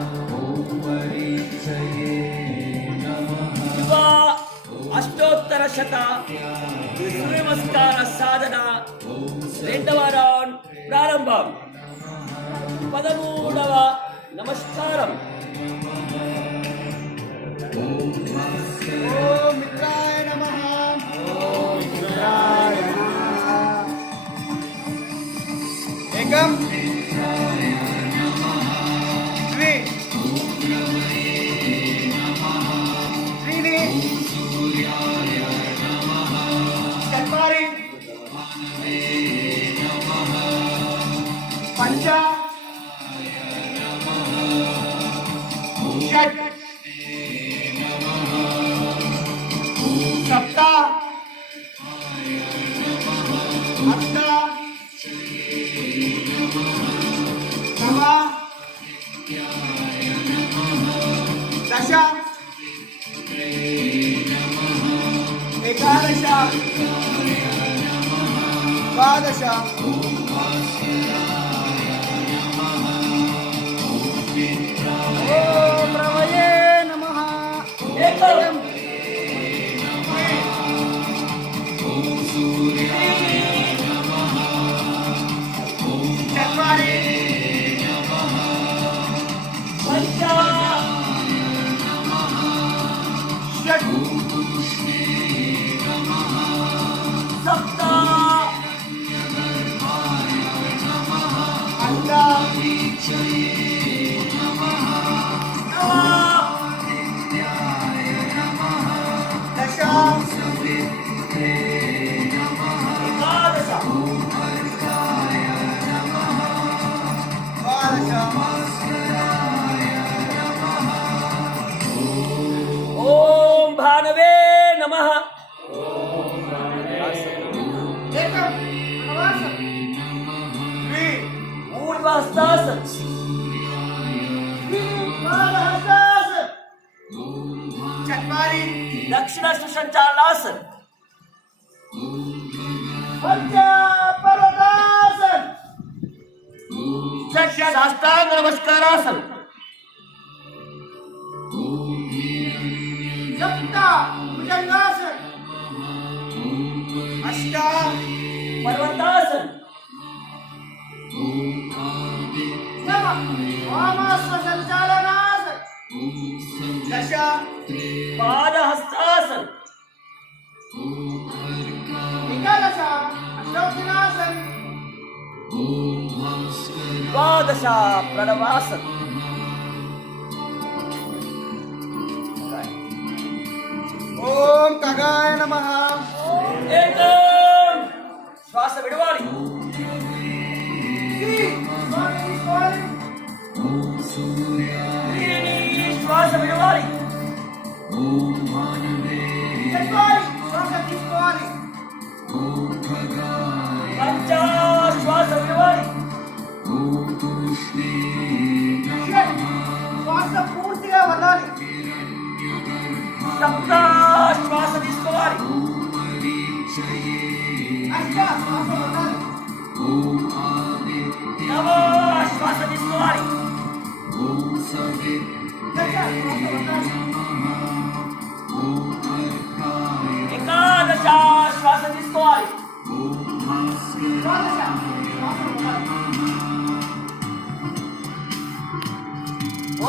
అష్టోత్తర శత సూర్యనమస్కార సాధన రెండవ రౌండ్ ప్రారంభం. 13వ నమస్కారం. ఓం మిత్రాయ నమః. ఓం మిత్రాయ నమః. ఏకం ద్వి త్రీణి చత్వారి పంచ షట్ सप्त अष्ट नव दश एकादश द्वादश ओम प्रभये नमः. ఏకం चत्वारि పంచ षट् సప్త अष्ट నవ दश ఏకాదశ ఓం భానవే నమః. ఊర్ధ్వహస్తాసన్ चत्वारि दक्षिण सुसंचालासन पंच पर्वतासन षट साष्टांग नमस्कारासन सप्त भुजंगासन अष्ट पर्वतासन नव वामास्व संचालनासन दश पादहस्तासन एकादश अष्टोत्तरासन द्वादश प्रणवासन ओम खगाय नमः. ఏకం శ్వాస విడవాలి శ్వాస విడవాలి चत्वारि श्वास तीసుకోవాలి పంచాశ్వాస విడవాలి. శ్వాస పూర్తిగా వదలాలి. సప్తాశ్వాస తీసుకోవాలి. అష్ట శ్వాస వదలాలి. నవాశ్వాస తీసుకోవాలి. దశ శ్వాస వదలాలి. ఏకాదశ శ్వాస తీసుకోవాలి. ద్వాదశ శ్వాస వదలాలి.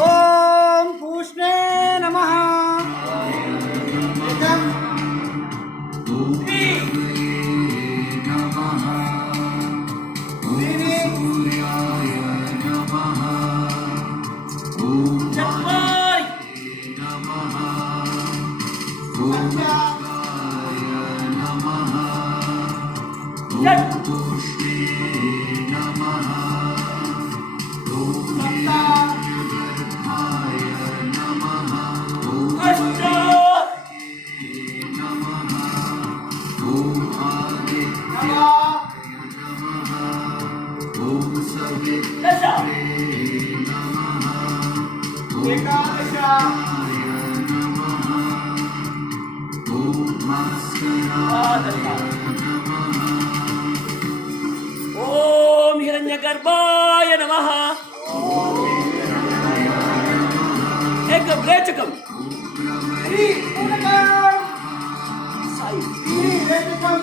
ఓం పూష్ణే నమః. ఏకం త్రీ, దీని చత్వారి, పంచ షట్, సప్త అష్ట, నవ దశ, ఏకాదశ ద్వాదశ. ఓం హిరణ్యగర్భాయ నమః. ఏకం రేచకం. శ్రీ పూరకం శ్రీ వేదికం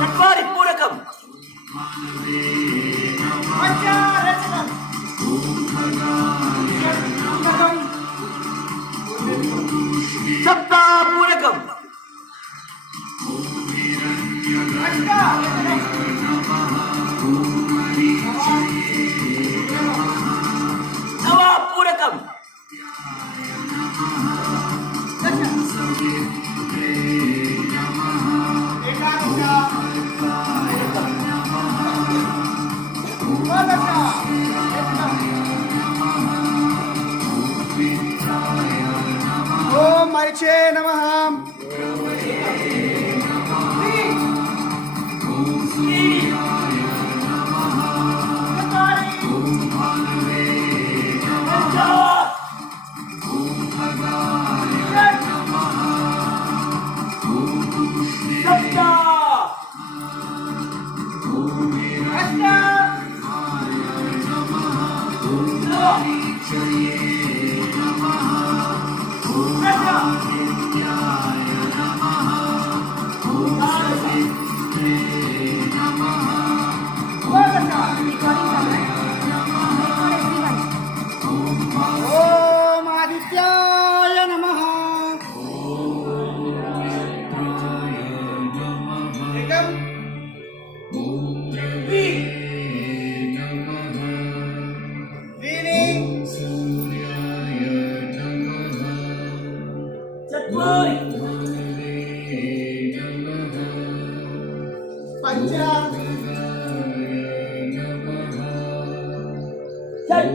చత్వారి పూరకం. పంచ రచకం షట్కం సప్త పూరకం. అష్ట నవ పూరకం. ఓం మరిచే నమః. ఓం ఆదిత్యాయ నమః. ఏకం దీని చత్వారి పంచ షట్,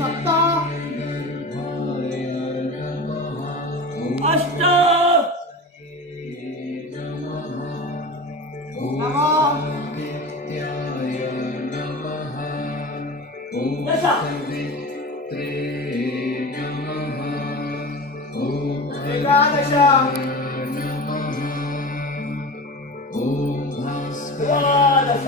సప్త అష్ట, నవ దశ, ఏకాదశ ద్వాదశ.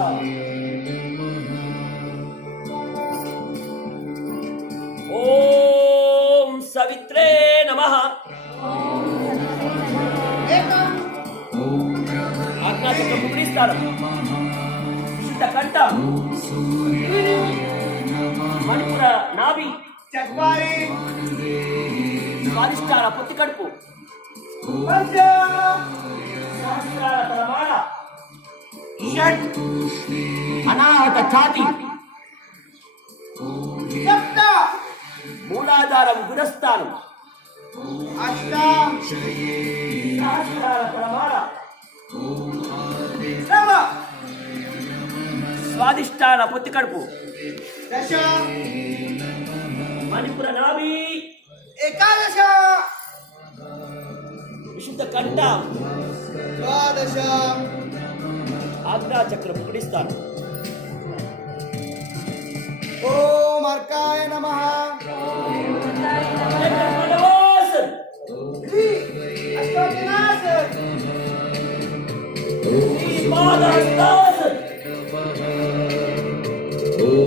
ఓం సవిత్రే నమః. ఏకం ఆజ్ఞాచక్ర ముద్రిస్తాడు. విశుద్ధ కంఠ, మణిపుర నాభి, చత్వారి స్వాదిష్టాల పొత్తి కడుపు, పంచ సహస్రాల తలమాల, షట్ అనాహత ఛాతి, సప్త మూలాధారం గుణస్థానం, అష్ట సహస్రాల తలమాల, నవ స్వాదిష్టాల పొత్తి కడుపు, దశ మణిపుర నాభి, एकादश విశుద్ధ కంఠ द्वादश ఆజ్ఞాచక్రం పుడిస్తాను. ओम अर्काय नमः ప్రణవాసన్ अष्टाविनाशन పాదహస్తాసన్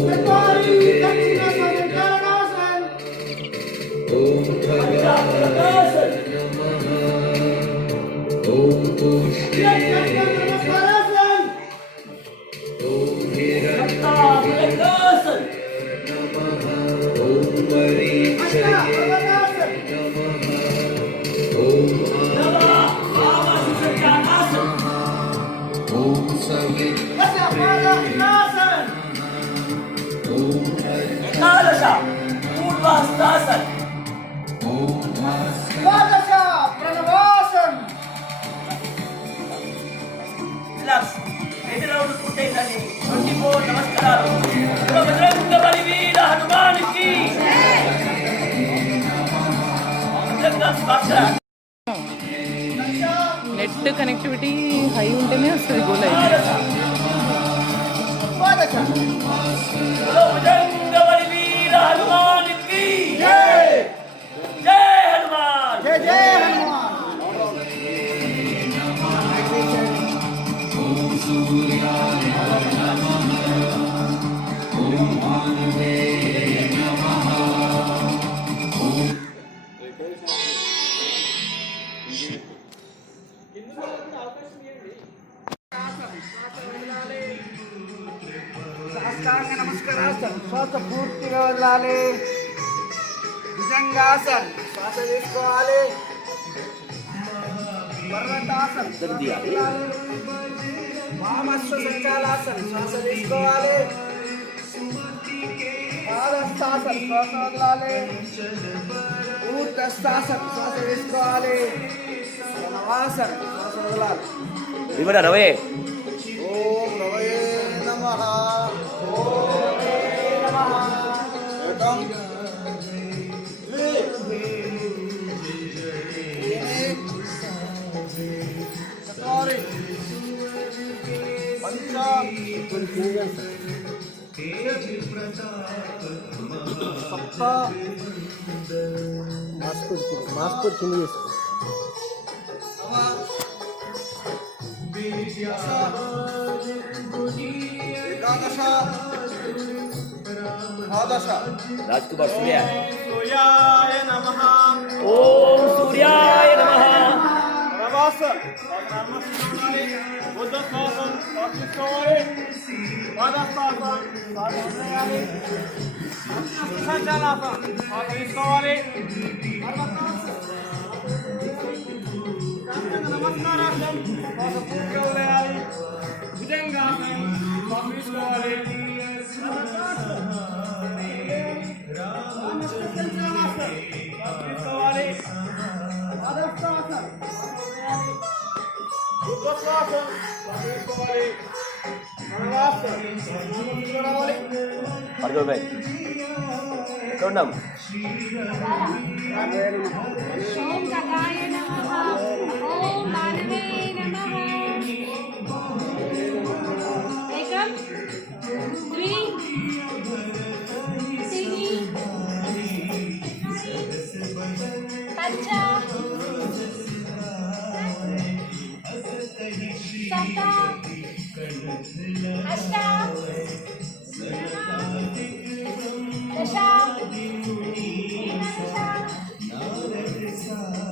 चत्वारि दक्षिणासन करणासन పంచాప్రకాసన్ नमस्कारासन సప్తాప్రకాసన్ अष्टावरणासन నవామాసుసంఖ్యానాసన్ दशपादहस्तासन ఏకాదశ ఊర్ధ్వహస్తాసన్ द्वादश प्रणवासन రిలాక్స్. 5 రౌండ్లు పూర్తయిందండి. 24 నమస్కారాలు. బజరంగ బలి వీర హనుమానికి బజరంగ స్పర్శ. నెట్ కనెక్టివిటీ హై ఉంటేనే వస్తుంది గోల్ అయితే. द्वादश బజరంగ బలి వీర హనుమానికి जय జై హనుమాన్. जय जय हनुमान సాష్టాంగ నమస్కారాసన్ శ్వాస పూర్తిగా వదలాలి భుజంగాసన్ శ్వాస తీసుకోవాలి పర్వతాసన్ వామశ్వ సంచాలాసన్ శ్వాస తీసుకోవాలి పాదస్థాసన్ శ్వాస వదలాలి ఊర్ధస్థాసన్ శ్వాస తీసుకోవాలి ప్రణవాసన్ శ్వాస వదలాలి ఇవ్వడా రవే. ఓం రవయే నమః ఓం రవయే నమః ఏకం ద్వి చత్వారి పంచ సప్త మాస్క్ కింద చేసుకో एकादश द्वादश రాజ్ కుమార్ సూర్య. सूर्याय नमः ఓం సూర్యాయ నమః. प्रवास बुद्धस्वासन स्वास्थ्य पादस्वासन संचालासन स्वास्थ्य नमस्कारासन स्वास्थ्य पूर्ति उदयाली भुजंगासन स्वास्थ्य భార్గవ్ భాయ్ ఎక్కడ ఉన్నాం? ఓం గగాయ నమః ఓం మానవే నమః ఏకం ద్వి త్రీణి పంచ सप्त अष्ट दश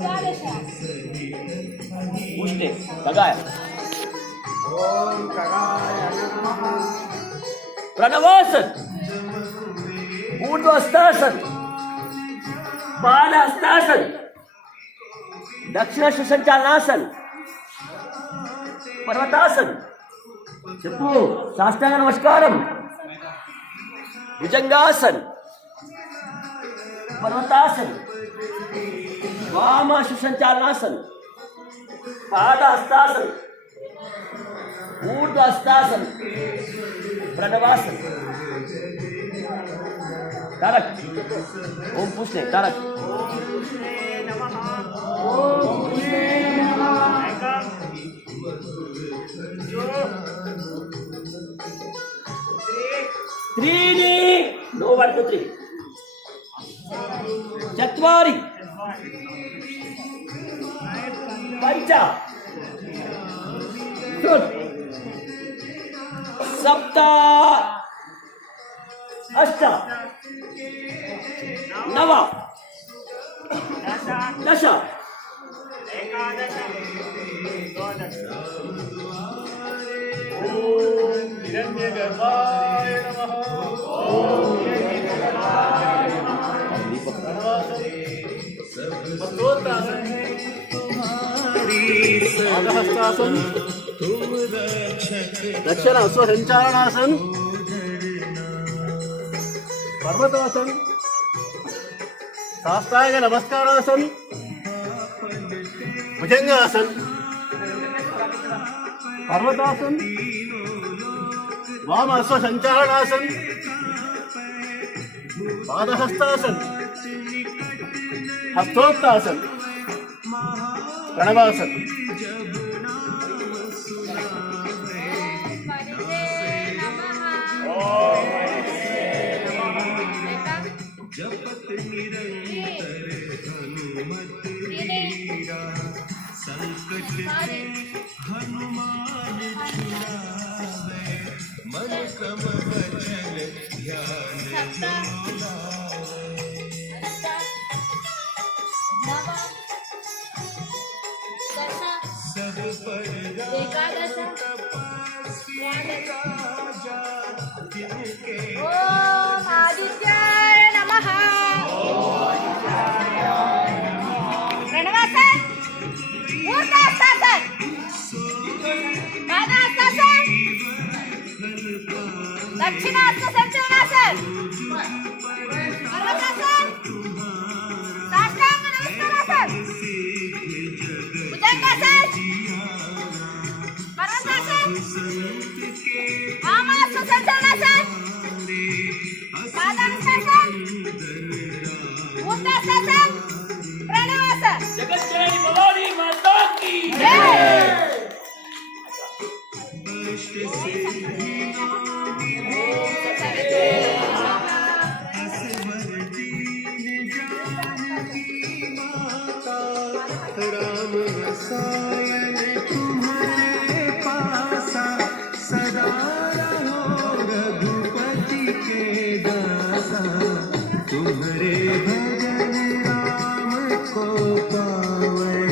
द्वादश पुष्टे गगाय ओम गगाय नमः प्रणवासन ऊर्ध्वस्थासन पादहस्तासन दक्षिण सुसंचालनासन पर्वतासन చెప్పు సాష్టాంగ నమస్కారం భుజంగాసన్ पर्वतासन वाम सुसंचालनासन पादहस्तासन ऊर्ध्वहस्तासन प्रणवासन तारक ओम पूछने तारक कृष्णे नमः ओम कृष्णे नमः एकम जो त्रीणि नो 1 2 3 चत्वारि पंच षट् सप्त अष्ट नव दश एकादश द्वादश हिरण्यगर्भाय नमः ओम हिरण्यगर्भाय नमः पद्मोत्तासन पादहस्तासन दक्षिण अश्वसंचारणासन पर्वतासन साष्टांग नमस्कारासन भुजंगासन पर्वतासन वाम अश्वसंचारणासन पादहस्तासन हस्तोत्तासन प्रणवासन एकादश ओम आदित्याय नमः प्रणवासन ऊर्ध्वासन पादासन दक्षिणासन संचलनासन पर्वतासन साष्टांग नमस्कारासन भुजंगासन पर्वतासन वामासन संचलनासन पादासन ऊर्ध्वासन प्रणवासन जगत जननी भवानी माता की राम रसायन तुम्हारे पासा सदा रहो रघुपति के दासा तुम्हारे भजन राम को पावे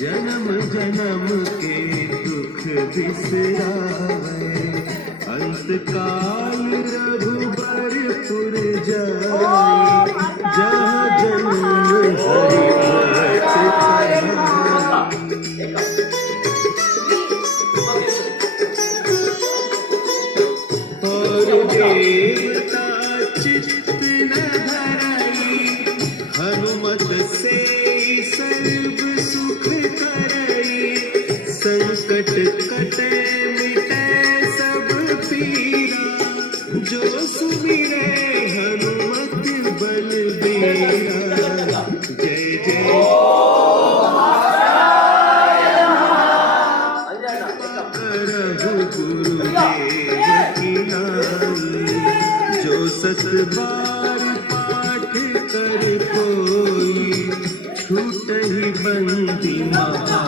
जन्म जन्म के दुख बिसरावे अंत काल रघुबरपुर जाए जहाँ जन्म हरि और देवता चित्त न धराई हनुमत से सर्व सुख करई संकट कटे मिटे सब पीरा जो सुमिरे हनुमत बलबीरा जय जय जो सत बार पाठ कर कोई छूट ही बंदी महा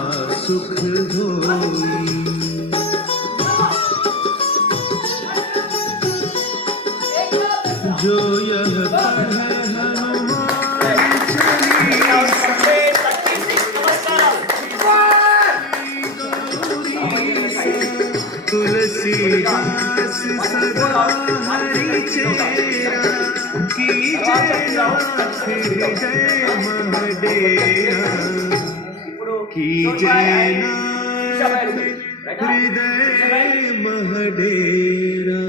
सुख होई जो यह पढ़े हनुमान तुलसीदास सदा हरि चेरा की जय महडेरा की जय हृदय महडेरा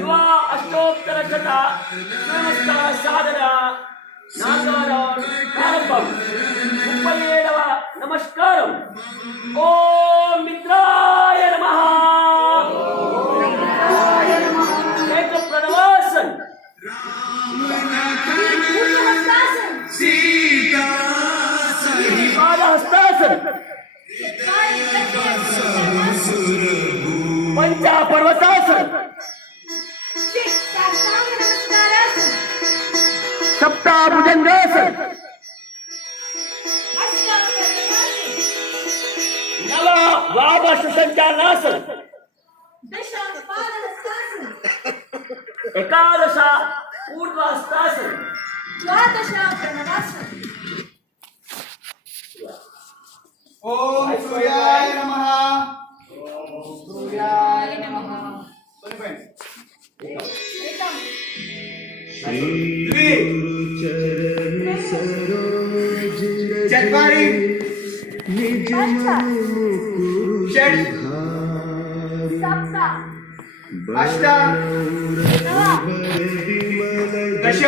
ಯುವ ಅಷ್ಟೋತ್ತರ ಶತ ನಮಸ್ಕಾರ ಸಾಧನ ಪ್ರಾರಂಭಂ 37వ ನಮಸ್ಕಾರಂ ಓಂ ಮಿತ್ರಾಯ ನಮಃ ಏಕ ಪ್ರಣವಾಸನ್ ऊर्ध्वासन पद्मासन, नव वाम संचालनासन, एकादश ऊर्ध्वस्थासन, ओम सूर्याय नमः। सूर्याय नमः। चत्वारि षट् अष्ट दश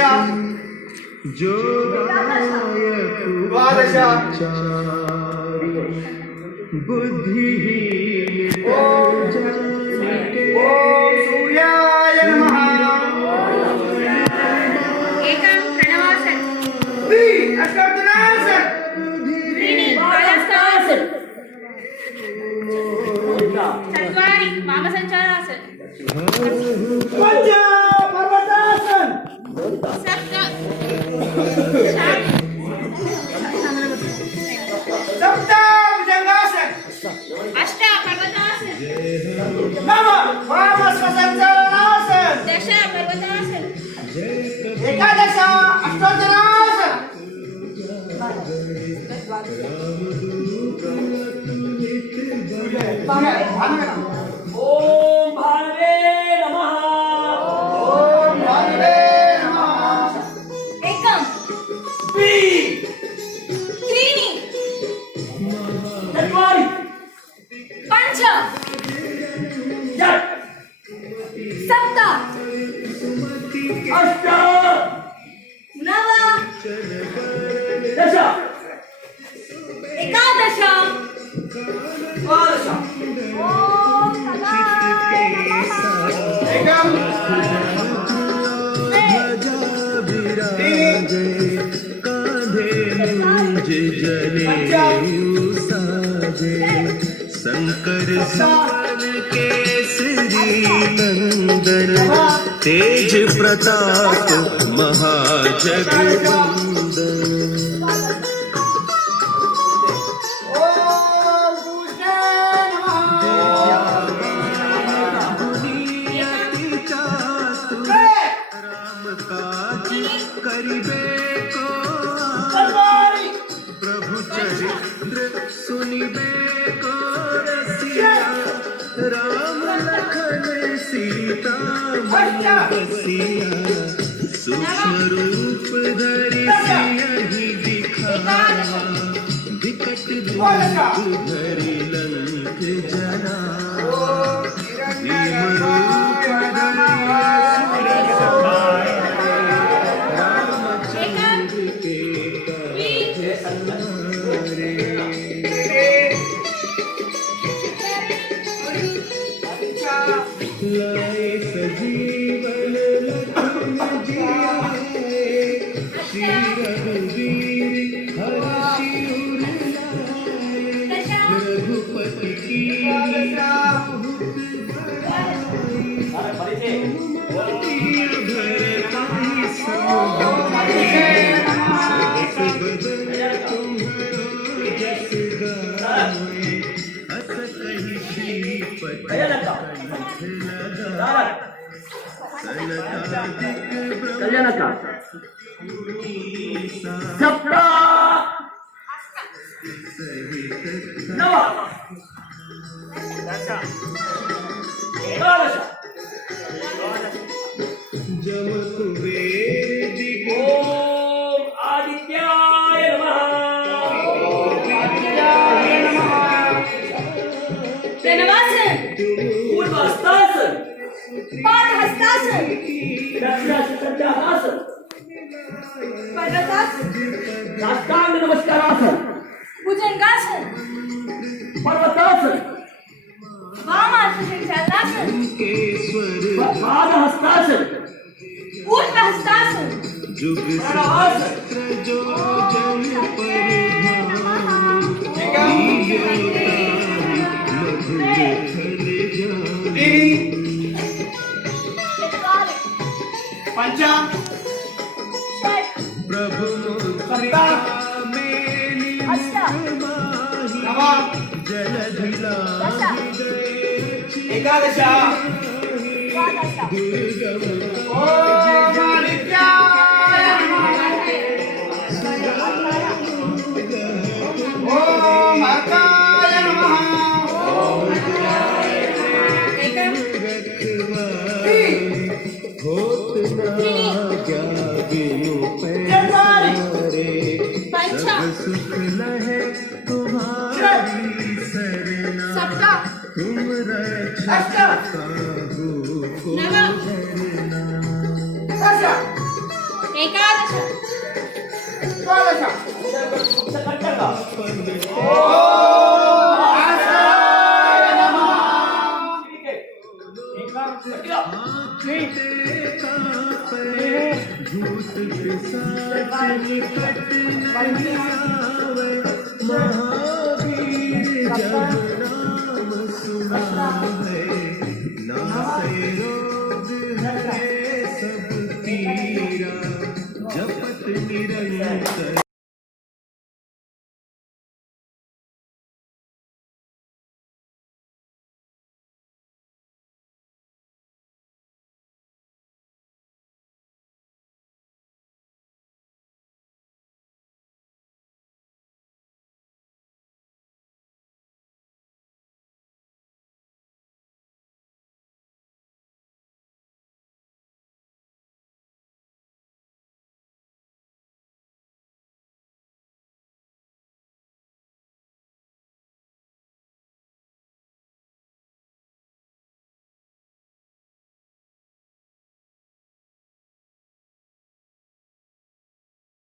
द्वादश ओम सूर्याय नमः। एकं प्रणवासन, अष्टादशासन, चत्वारि वामसञ्चालनासन, पंच पर्वतासन, सप्त सप्त भुजंगासन, अष्ट पर्वतासन, नव वामसंचालनासन, दश पर्वतासन, एकादश अष्टादशासन, ओम भानवे नमः, ओम भानवे नमः। एकं त्रीणि चत्वारि पञ्च षट् सप्त अष्ट नव दश एकादश द्वादश ओम सदाय नमः। एकं शंकर सुवन केसरी नंदन तेज प्रताप महाजगवंदन। ओम पूज्याय नमः। राम काज करिबे को चत्वारि प्रभु चरित्र सुनिबे को रसिया। राम लखन सीता मन बसिया। सूक्ष्म रूप धरि सियहि दिखावा। विकट रूप धरि लंक जलावा। भीम रूप धरि असुर सहाया। रामचंद्र के काज सवारे। लाए सजीवन लखन जियाए। श्री रघुवीर हरषि उर लाए। रघुपति की बहुत बड़ाई। भरताई समुझाए। सहस बदन तुम्हारो जस गाए। अस कहि श्रीपति कंठ लगाए। सनकादिक कल्याणक ब्रह्मोसा सप्त सहित नव एकादश जम कुबेर दिग ओम आदित्याय नमः, प्रणवासन, पूर्वस्थासन, पादहस्तासन, दक्षिणासन, पर्वतासन, साष्टांग नमस्कारासन, भुजंगासन, पर्वतासन, वामासनचालनासन, के स्वर पादहस्तासन, ऊर्ध्वहस्तासन, जुग सहस्त्र जो जन पर भाई। मधुर फल जाए। पंच षट् प्रभु मुख अष्ट दश एकादश द्वादश ओम अकाय नमः पंच सुख लहे तुम्हारी सरना सप्त तुम रक्षा नव एकादश भूत पिशाच निकट नहीं आवे महावीर जब नाम सुना है नासे रोग है सब पीरा जपत निरंतर